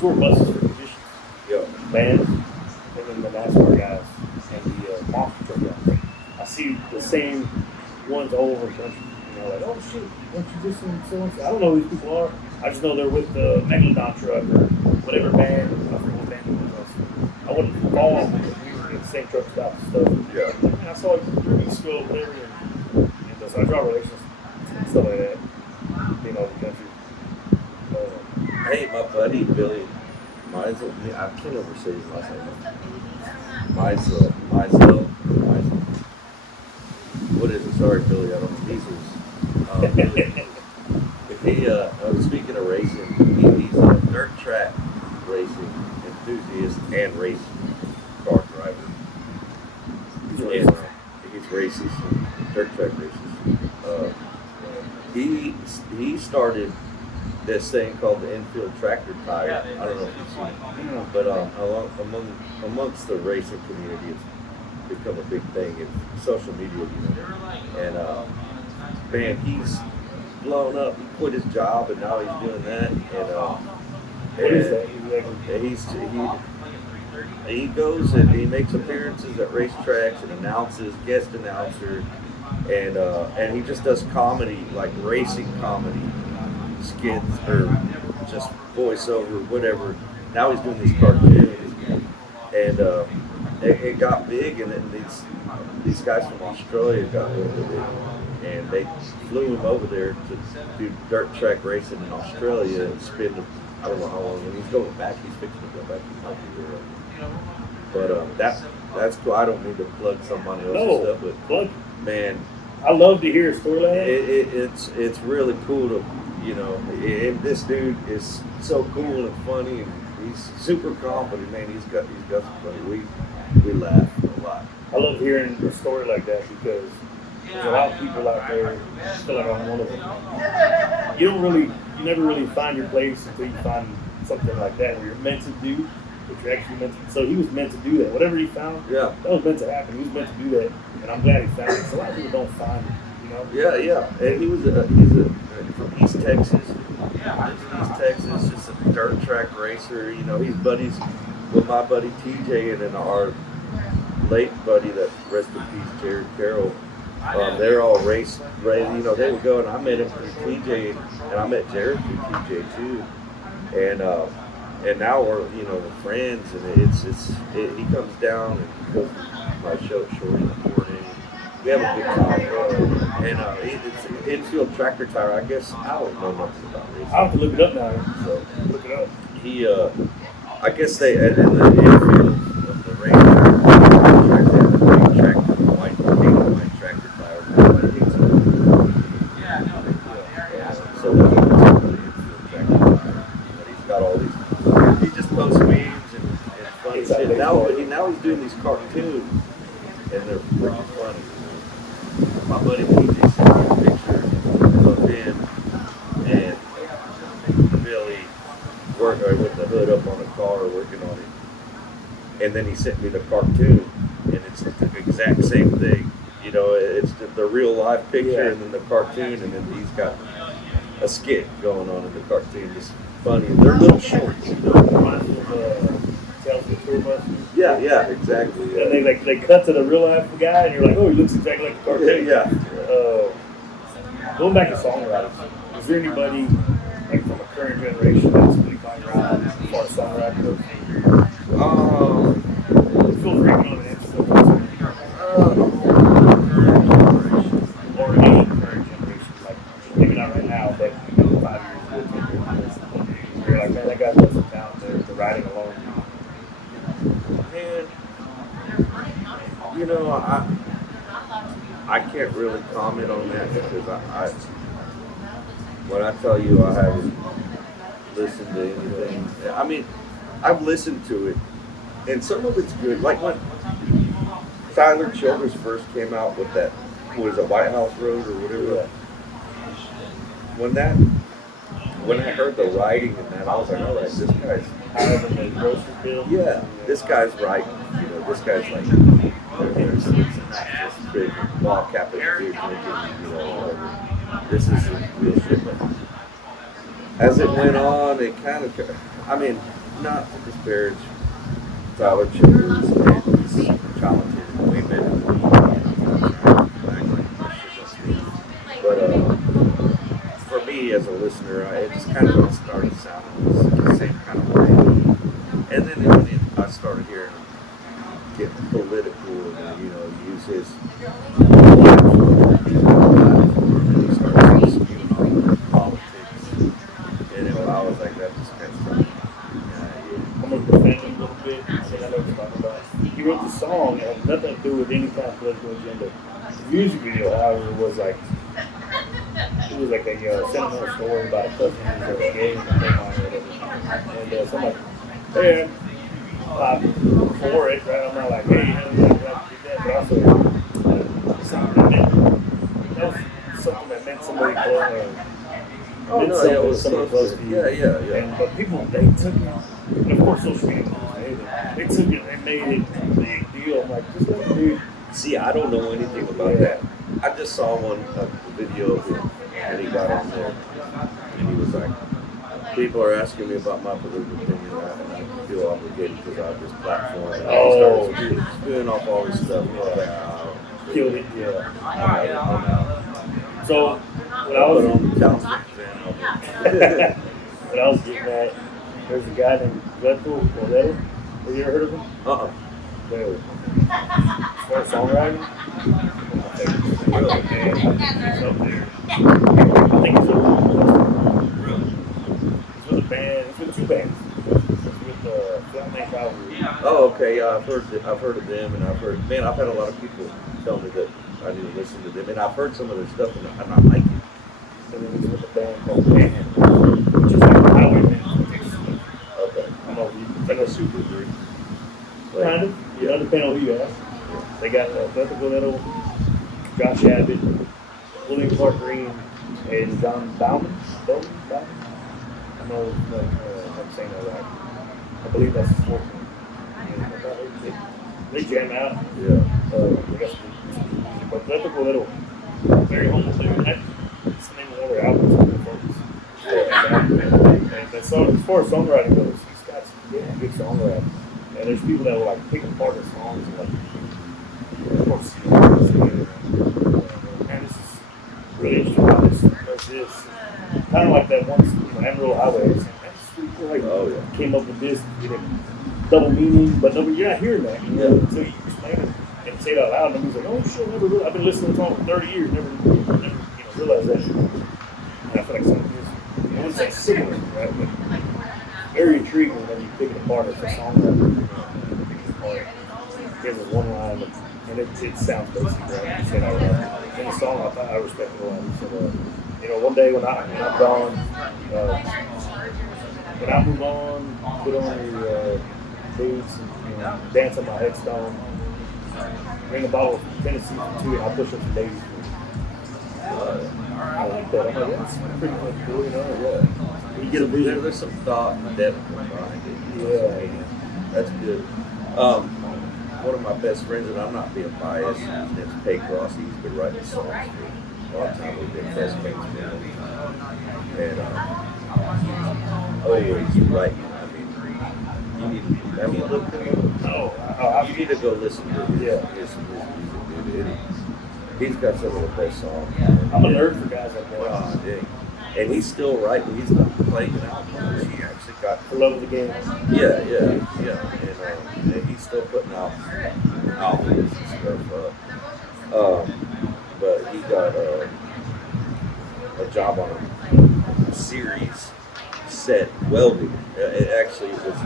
Tour buses for musicians, bands, and then the NASCAR guys and the monster truck guys. I see the same ones all over the country. Like, oh shit, don't you just so and so? I don't know who these people are. I just know they're with the Megalodon truck or whatever band. I forget what band it was. I wouldn't follow them because we were in the same truck stop and stuff. Yeah. And I saw like 3 weeks ago over there, and so I draw relations and stuff like that. Being over the country. Hey, my buddy Billy Meisel, I can't ever say his last name. Meisel. What is it? Sorry, Billy, I don't know. Measles. Speaking of racing, he's a dirt track racing enthusiast and race car driver. He's races, dirt track races. He started this thing called the infield tractor tire. I don't know if you've seen it, but amongst the racing community, it's become a big thing. It's social media, and man, he's blown up. He quit his job, and now he's doing that. He goes and he makes appearances at racetracks and announces, guest announcer, and he just does comedy, like racing comedy skits or just voiceover, whatever. Now he's doing these cartoons, and it got big, and then these guys from Australia got wind of it, and they flew him over there to do dirt track racing in Australia and spend, I don't know how long. When he's going back, he's fixing to go back to Europe. But that's cool. I don't mean to plug somebody else's stuff, but plug. Man, I love to hear a story like that. It's really cool to, and this dude is so cool and funny, and he's super calm, but man, he's got some funny. We laugh a lot. I love hearing a story like that because there's a lot of people out there. I feel like I'm one of them. You never really find your place until you find something like that where you're meant to do what you're actually meant to. So he was meant to do that. Whatever he found, that was meant to happen. He was meant to do that, and I'm glad he found it. So a lot of people don't find it, Yeah. And he's from East Texas. East Texas, just a dirt track racer. He's buddies with my buddy TJ and then our late buddy that rest in peace, Jared Carroll. They're all race. They would go, and I met him through TJ, and I met Jared through TJ too. And And now we're we're friends, and he comes down and goes to my show at Shorty in the morning. We have a good time, and it's an infield tractor tire. I guess I don't know nothing about racing. I'll have to look it up now. So look it up. He I guess they in the infield of the race right there, the big tractor, the white tractor tire. Everybody hates it. So that's the infield tractor tire. But he's got all these. He just posts memes and funny shit. Now he's doing these cartoons, and they're freaking funny. My buddy PJ sent me a picture of him and Billy with the hood up on the car working on it. And then he sent me the cartoon, and it's the exact same thing. It's the real live picture and then the cartoon, and then he's got a skit going on in the cartoon. Just funny. They're little shorts. Yeah, exactly. Yeah. And they cut to the real life guy, and you're like, oh, he looks exactly like the cartoon. Yeah. Going back to songwriters, is there anybody like from a current generation that's really coming around as far as songwriting goes? Feel free to go to the Instagram. Or any current generation, like maybe not right now, but 5 years ago. You're like, man, that guy's got some talent there, the writing alone. Man, I can't really comment on that because I when I tell you I haven't listened to anything. I mean, I've listened to it, and some of it's good. Like when Tyler Childers first came out with that, what is it, White House Road or whatever. When I heard the writing and that, I was like, all right, this guy's this guy's right. This guy's like, there's not just big ball cap and beer drinking, whatever. This is real shit. But as it went on, it kind of, I mean, not to disparage Tyler Childers, and he's talented. We met him. But for me as a listener, it just kind of started sounding the same kind of way. And then when I started hearing him get political and use his platform, and he started spewing on politics. And I was like, that just kind of stuff. I'm going to defend him a little bit. I think I know what you're talking about. He wrote the song that had nothing to do with any kind of political agenda. The music video, however, was like a sentimental story about a cousin who was gay and came on or whatever. And so I'm like, hey, I'm for it, right? I'm not like, hey, how do you like that? But also, something that meant somebody close. It was somebody close to you. Yeah. And, but people, they took it, and of course, social media, they took it, they made it a big deal. I'm like, just let the dude. See, I don't know anything about that. I just saw a video of him, and he got on there, and he was like, people are asking me about my political opinion, and I feel obligated because I have this platform. And he started spewing off all this stuff. Killed it, I'm out. So, when I was on the counseling, when I was getting at, there's a guy named Lyrical. Have you ever heard of him? No. As far as songwriting, my favorite. Really? And he's up there. I think he's up there. Really? He's with a band. He's with two bands. He's with Flatman Cavalry. Oh, okay. Yeah, I've heard of them, and I've had a lot of people tell me that I need to listen to them, and I've heard some of their stuff, and I'm not liking it. And then he's with a band called Panhandle, which is like a highwayman. Okay. I don't know if you Like a super group. kind of. Yeah, depending on who you ask. They got Hypothetical, Josh Abbott, William Clark Green, and John Bauman. I don't know if I'm saying that right. I believe that's his fourth name. They jam out. Yeah. They got some, but Hypothetical, very humble dude. That's the name of one of their albums. And so as far as songwriting goes, he's got some good songwriting. And there's people that will like pick apart his songs and like, of course, and this is really interesting about this because it's kind of like that once, Amarillo Highway. That's sweet. like yeah. came up with this, you know, double meaning, but nobody, you're not hearing that, you know, until you explain it and say it out loud. Nobody's like, oh shit, never really, I've been listening to the song for 30 years, never realized that. And I feel like some of this, I wouldn't say similar, right? But very intriguing whenever you pick it apart as a songwriter. Pick it apart. Here's this one line, and it sounds basic, right? You said out loud. In the song, I respect it a lot. He said, you know, one day when I'm gone, when I move on, put on your boots and, you know, dance on my headstone, bring a bottle of Tennessee for two, and I'll push up some daisies for you. I like that. I'm like, that's pretty cool, you know? Yeah. You get a vision. There's some thought and depth behind it. Yeah. That's good. One of my best friends, and I'm not being biased, his name's Ty Dietz. He's been writing songs for a long time. We've been best mates for him. And he's writing. I mean, you need to, have you looked at him? No. You need to go listen to his music. He's got some of the best songs. I'm a nerd for guys like that. Oh, dang. And he's still writing. He's not playing albums. He actually got For love of the game. Yeah. And he's still putting out albums and stuff. But he got a job on a series set welding. It actually was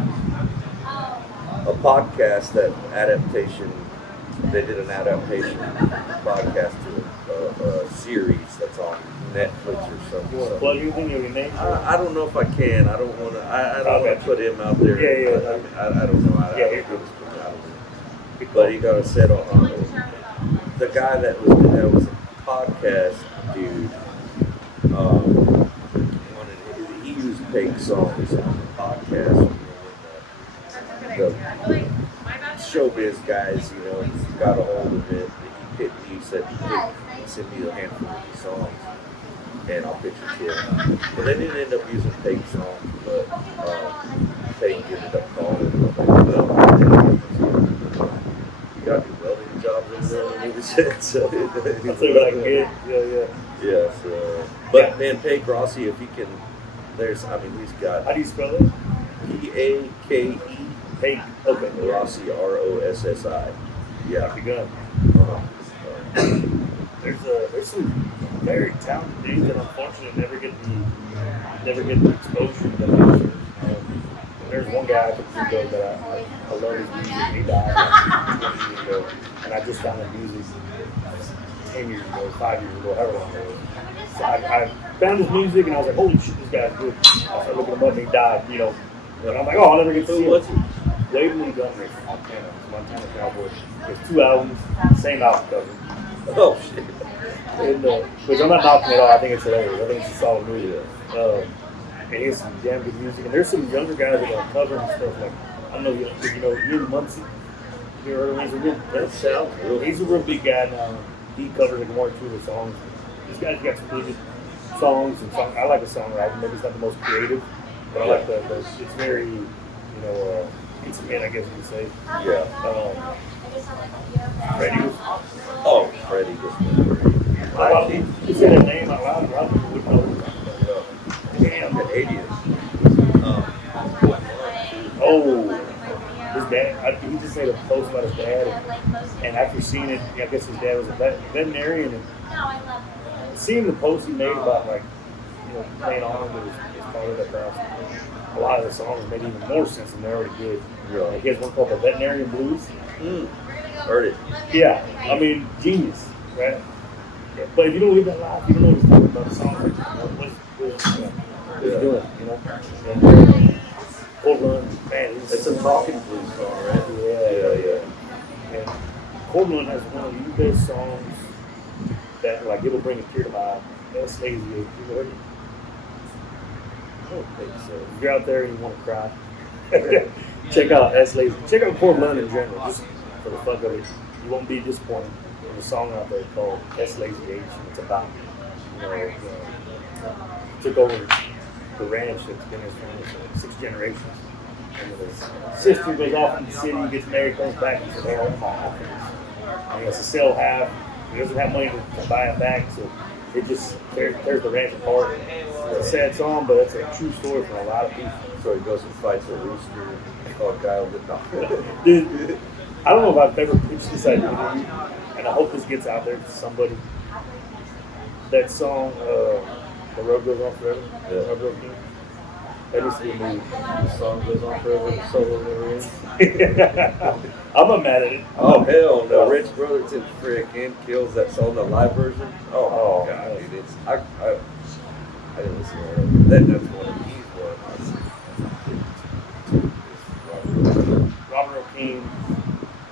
a podcast adaptation. They did an adaptation podcast to a series that's on Netflix or something. You want to plug anything or your name? I don't know if I can. I don't want to. I don't want to put him out there. Yeah. I don't know. I don't know. But he got a set on the guy that was a podcast dude. He used fake songs on the podcast. The showbiz guys, you know, got a hold of it. He said, he sent me a handful of these songs, and I'll pitch it to him. But they didn't end up using fake songs, but fake ended up calling it. You got your welding jobs in there, maybe said so. I'll see what I can get. Yeah, so. But man, Ty Dietz, if he can, he's got. How do you spell it? P-A-K-E. Hey, okay. Rossi, R-O-S-S-I. Yeah. Good gun. There's some very talented dudes that unfortunately never get the exposure that they should. There's one guy I can think of that I love his music. He died like 20 years ago, and I just found his music 10 years ago, 5 years ago, however long it was. So I found his music and I was like, holy shit, this guy's good. I started looking him up and he died, you know. And I'm like, oh, I'll never get to see him. Waving and Gunner from Montana Cowboy. There's 2 albums, same album cover. Oh shit. And, which I'm not knocking it off. I think it's hilarious. I think it's a solid movie. And he has some damn good music. And there's some younger guys that are covering and stuff. Like, I don't know if you know Ian Muncie. You heard of him? He's a real big guy now. He covers like 1 or 2 of the songs. This guy's got some really good songs and songs. I like the songwriting. Maybe it's not the most creative, but I like it's very, intimate, I guess you could say. Yeah. Freddie was. Oh, Freddie was great. You said that name out loud, a lot of people would know. Damn, the 80s. His dad, he just made a post about his dad, and after seeing it, I guess his dad was a veterinarian, and seeing the post he made about, like, playing on with his father that passed, a lot of the songs made even more sense and they're already good. Like, he has one called The Veterinarian Blues. Heard it. Yeah, I mean, genius, right? Yeah. But if you don't live that life, you don't know what he's talking about. The song, what's he's doing, And Cortland, man, It's a talking blues song, right? Yeah. And Cortland has one of the best songs that, like, it'll bring a tear to my eye. That's Lazy. You heard it? I don't think so. If you're out there and you want to cry, check out S. Lazy. Check out Cortland in general, just for the fuck of it. You won't be disappointed. There's a song out there called S. Lazy H. It's about, took over the ranch that's been his family for 6 generations. And his sister goes off in the city, gets married, comes back, and says, hey, I want my half of this. And he has to sell half. He doesn't have money to buy it back, so it just tears the ranch apart. It's a sad song, but it's a true story for a lot of people. So he goes and fights a rooster. Oh, guy will get knocked. Dude, I don't know if I've ever pitched this idea to you, and I hope this gets out there to somebody. That song, The Road Goes On Forever, Yeah. Road Goes King. That needs to be a movie. The song goes on forever, the solo never ends. I'm not mad at it. Oh, hell no. Rich Brotherton freaking kills that song, the live version. Oh, my God, dude. It's, I didn't listen to that. That's one of these ones. Robert O'Keefe,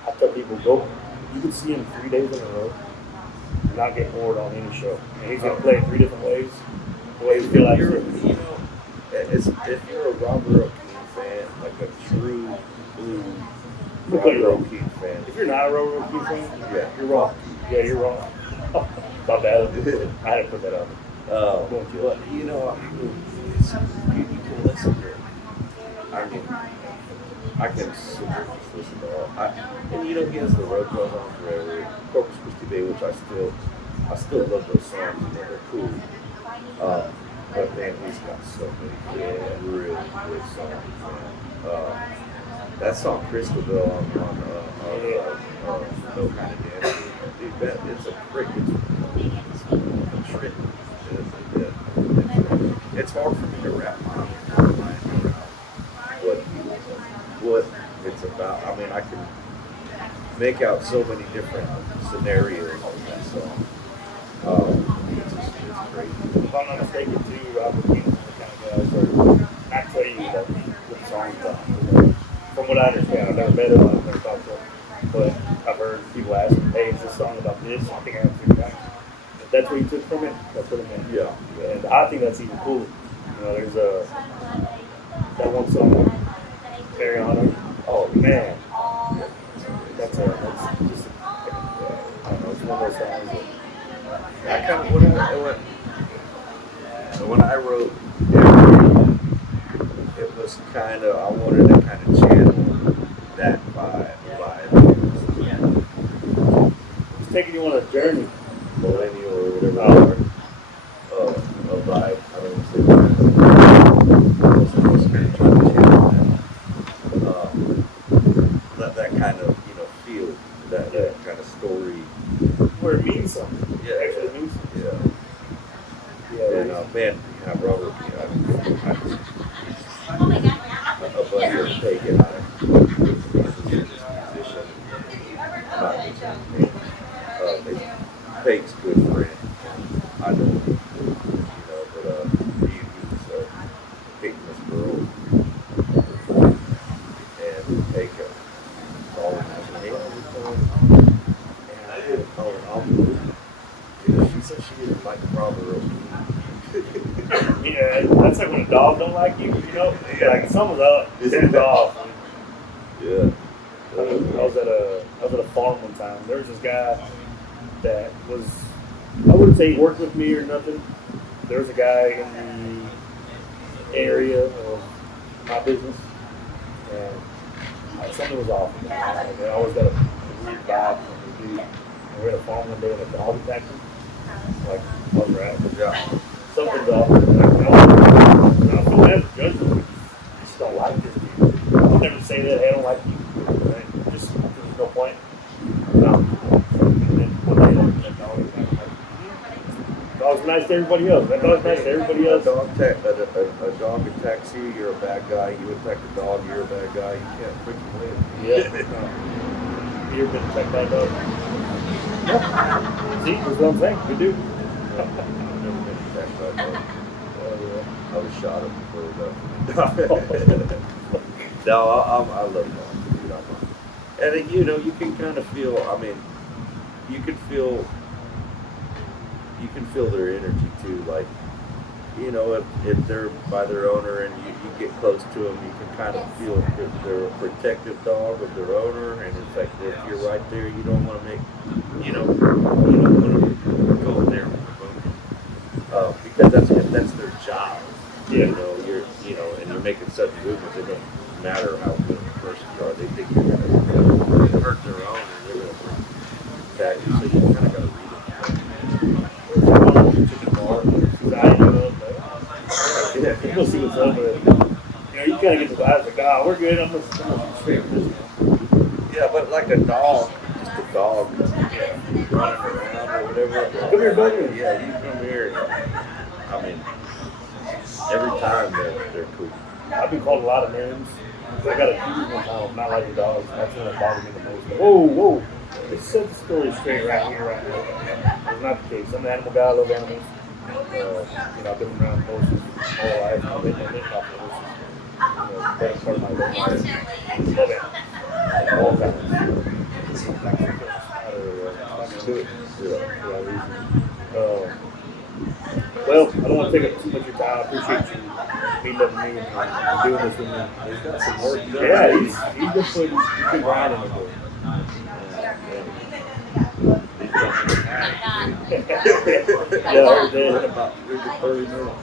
I tell people, go. You can see him 3 days in a row and not get bored on any show. And he's going to play it 3 different ways, the way you feel like it. You know, if you're a Robert O'Keefe fan, like a true blue Robert O'Keefe fan. If you're not a Robert O'Keefe fan, Yeah. you're wrong. Yeah, you're wrong. My bad. I had to put that out. But, you know, you can listen to it. I mean, I can sit there and just listen to all. And you know, he has The Road Goes On Forever, Corpus Christi Bay, which I still love those songs. You know, they're cool. But man, he's got so many really good songs. Man. That song Christabel on No Kind of Dance, dude, it's a trick. It's hard for me to wrap my mind around what it's about. I mean, I can make out so many different scenarios in that song. It's crazy. If I'm not mistaken, too, Robert O'Keefe is the kind of guy where I tell you what the song's about. From what I understand, I've never met him, I've never talked to him, but I've heard people ask him, hey, is this song about this? I think I have figured out. If that's what you took from it, that's what it meant. Yeah. And I think that's even cool. You know, there's that one song, Barry Honor. Oh, man. That's just, I don't know, it's one of those songs that I kind of when I wrote it was kind of, I wanted to kind of channel that vibe. it's taking you on a journey. Millennial or whatever. A vibe. I don't know if it's kind of trying to channel that. That kind of, you know, feel, that kind of story. Where it means something. Yeah. It actually means something. Yeah. And man, Robert, a buddy of Pagan, musician, not musician. Pagan's good friend. I know him, you know, but he was dating this girl, and Pagan called him and said, "Hey, how's it going?" And I didn't call her off. You know, she said she didn't like Robert O'Keefe. Yeah, that's like when a dog don't like you, you know? Yeah. Like someone's up, it's off. Yeah. I was at a farm one time. There was this guy that was, I wouldn't say he worked with me or nothing. There was a guy in the area of my business, and something was off. Like, I always got a weird vibe from the dude. And we had a farm one day and a dog attacked him. Like, all right. Yeah. Something's off. I don't feel bad for judging him. I just don't like this dude. I'll never say that, hey, I don't like you. Right? Just, there's no point. And then one day, that dog attacked him. Dog's nice to everybody else. That dog's nice to everybody else. A dog attacks you, you're a bad guy. You attack a dog, you're a bad guy. You can't freaking win. Yeah. You ever been attacked by a dog? Yeah. See, that's what I'm saying. Good dude. I've never been attacked by a dog. I was shot at before that. No, I love dogs. And you know, you can kind of feel. I mean, you can feel their energy too. Like, you know, if they're by their owner and you get close to them, you can kind of feel that they're a protective dog of their owner. And in fact, if you're right there, you don't want to make, you don't want to go there because that's their job. Yeah. You know, and you're making sudden movements. It doesn't matter how good of a person you are. They think you're going to hurt their owner. They're going to attack you. So you kind of got to read it. We'll see what's up with it. You know, you kind of get the vibes like, oh, we're good. I'm gonna straight with this. Yeah, but like a dog, just a dog running around or whatever. Come here, buddy. Yeah, you come here. And, I mean, every time they're cool. I've been called a lot of names. I got accused one time of not liking dogs. That's when it bothered me the most. Like, whoa. Let's set the story straight right here, right now. It's not the case. I'm an animal guy. I love animals. You know, I've been around horses all my life. I've been off the horses. That's part of my life. I love animals. All kinds. Well, I don't want to take up too much of your time. I appreciate you meeting up with me and doing this with me. He's got some work done. Yeah, he's been grinding with it. Yeah, every day. About 30 minutes.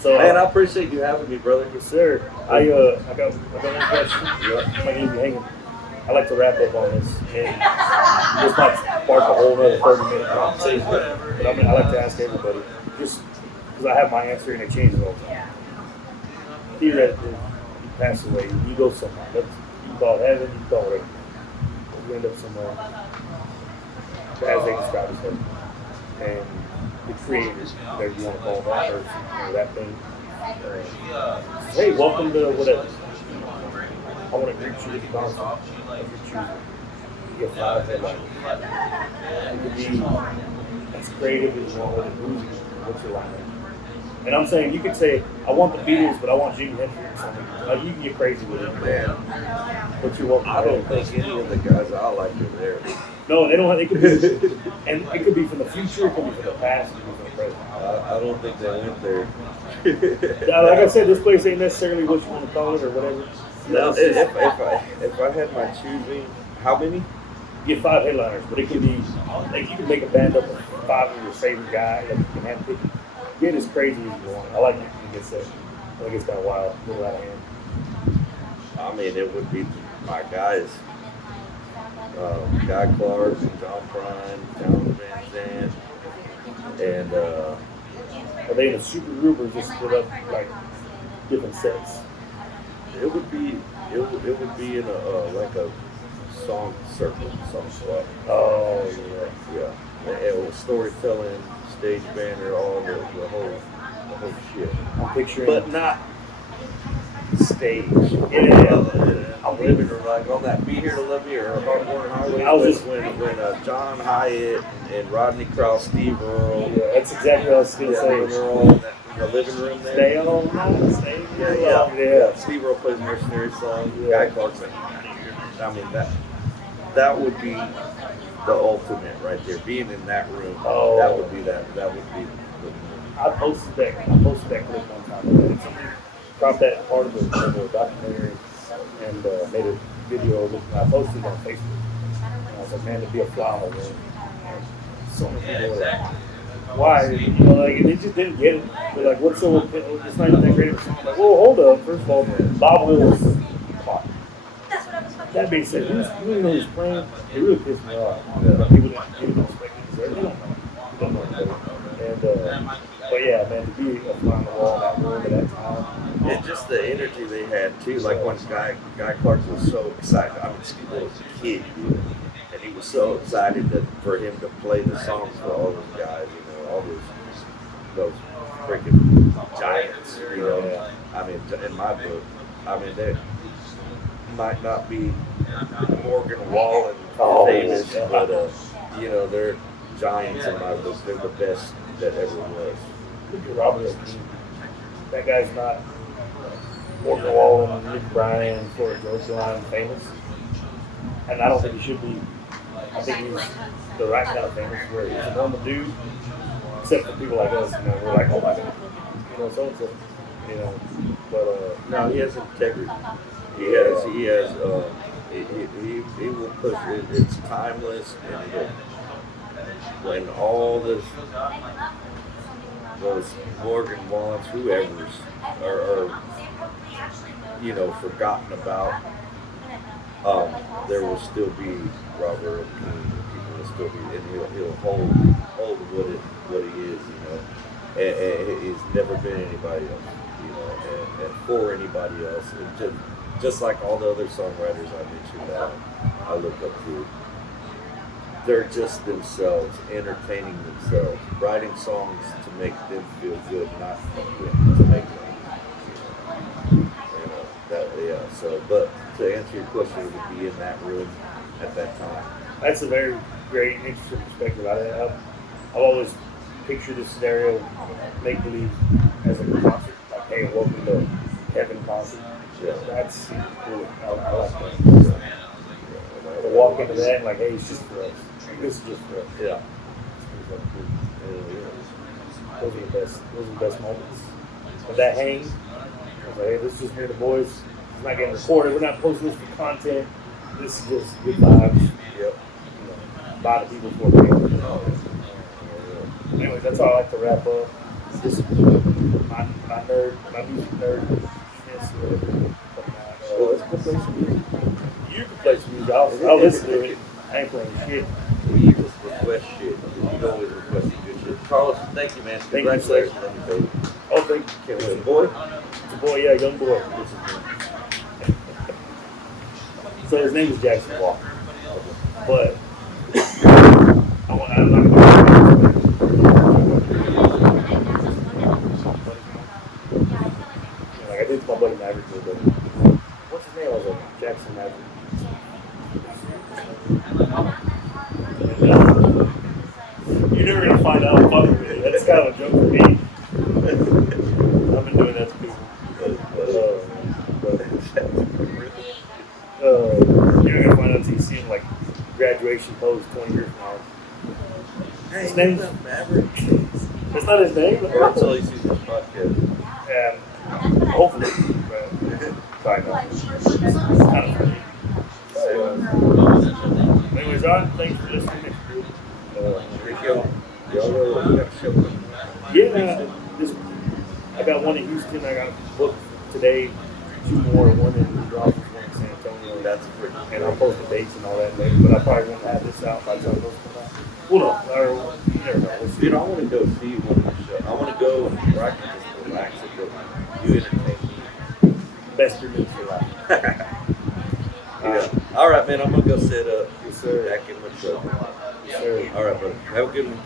So, Man, I appreciate you having me, brother. yes, sir. I got one question. I might leave you hanging. I like to wrap up on this, and this might spark a whole other 30-minute conversation. But I like to ask everybody, just because I have my answer and it changes all the time. Theoretically, you pass away, you go somewhere. You can call it heaven, you can call it earth. You end up somewhere, as they describe as heaven. And the creator, whatever you want to call that person, or that thing. Hey, welcome to whatever. I want to greet you with the concept of your choosing. You get 5 headlines. You could be as creative as you want with it. What's your line? And I'm saying, you could say, I want the Beatles, but I want Jimi Hendrix. Like, you can get crazy with it. Man, What's your welcome? I don't think any of the guys I like are there. No, they don't have, it could be, and it could be from the future, it could be from the past, it could be from the present. I don't think they went there. Like I said, this place ain't necessarily what you want to call it or whatever. Now, if I had my choosing, how many? You get 5 headliners, but it could be, like, you can make a band up of 5 of your favorite guy that you can have pick. Get as crazy as you want. I like it when it gets set. I think it's kind of wild, a little out of hand. I mean, it would be my guys. Guy Clark, John Prine, John Van Zandt, and Are they in a super group or just split up like different sets? it would be in a like a song circle, song swap. Oh Yeah. It was storytelling, stage banner, all the whole shit. I'm picturing. But not stage. Yeah. I'm living or like on that Be Here to Love Me or Hardcore Highway. I was just when John Hyatt and Rodney Krause, Steve Earle, Yeah, that's exactly what I was gonna they say. were all in the living room there. Stay all night, stay Yeah. Steve Earle plays Mercenary song. Yeah. Guy Clark's like, I mean that would be the ultimate right there. Being in that room, Oh. that would be the I posted that clip one time. And somebody cropped that part of the documentary and made a video of it. I posted it on Facebook. And I was like, man, it'd be a flower, man. And so many people were like, why? You know, like, they just didn't get it. They're like, what's so, it's not even that great of a song. I'm like, well, hold up. First of all, Bob Wills, come on. That being said, who even know who's playing? It really pissed me off. People didn't expect it because they don't know. They don't know anybody. And, but yeah, man, to be a fly on the wall that room at that time. And just the energy they had too. Like when Guy Clark was so excited. I mean, Steve was a kid, dude, and he was so excited for him to play the songs for all those guys. You know, all those freaking giants. You know, I mean, in my book, I mean they might not be Morgan Wallen famous, but you know, they're giants in my book. They're the best that ever was. Look at Robert. That guy's not Morgan Wallen, Nick Bryan, Florida Georgia Line famous. And I don't think he should be. I think he's the right kind of famous where he's a normal dude. Except for people like us, you know, we're like, oh my god, you know, so and so. You know. But No, he has integrity. He has he will push it. It's timeless, and when all those Morgan Wallens, whoever's are you know, forgotten about, there will still be Robert King. People will still be, and he'll hold what he is, you know. And he's never been anybody else. and for anybody else. And just like all the other songwriters I mentioned that I look up to, they're just themselves, entertaining themselves, writing songs to make them feel good, not to make them. So, but to answer your question, it would be in that room at that time. That's a very great, interesting perspective. I've always pictured this scenario, make believe, as a concert, like, hey, welcome to Heaven concert. Yeah. That's super cool. I like that. To walk into that and like, hey, it's just for us. This is just for us. Yeah. It's pretty fucking cool. Those are the best moments. With that hang, I was like, hey, let's just hear the boys. It's not getting recorded. We're not posting this for content. This is just good vibes. Yep. You know, a lot of people for me. Anyways, that's all I like to wrap up. This is my music nerd. Well, let's go play some music. You can play some music. I'll listen to it. I ain't playing shit. Well, you just request shit. You always request good shit. Carlos, thank you, man. Thank you, Congratulations on your baby. Oh, thank you. It's a boy? It's a boy, yeah, young boy. So his name is Jackson Walker. But I'm not going to like I did to my buddy Maverick, but what's his name? I was like, Jackson Maverick. You're never gonna find out if I'm with it. That's kind of a joke for me. I've been doing that to people. You're not gonna find out until you see him like graduation pose 20 years from now. His name's Maverick. That's not his name. Or until he sees this podcast. Hopefully. But I know. It's kind of funny. Anyways, thanks for listening. Y'all got a show coming. Yeah, I got one in Houston. I got booked today. 2 more. One in the office, one in San Antonio. That's pretty. And I'll post the dates and all that later. But I probably won't have this out by the time those come out. Well, no, or you never know. We'll see. Dude, I want to go see one of your shows. I want to go where I can just relax and go. You entertain me. Best 3 minutes of your life. Yeah. All right, man. I'm gonna go set up. Yes, sir. Back in my truck. Yes, sir. All right, brother. Have a good one.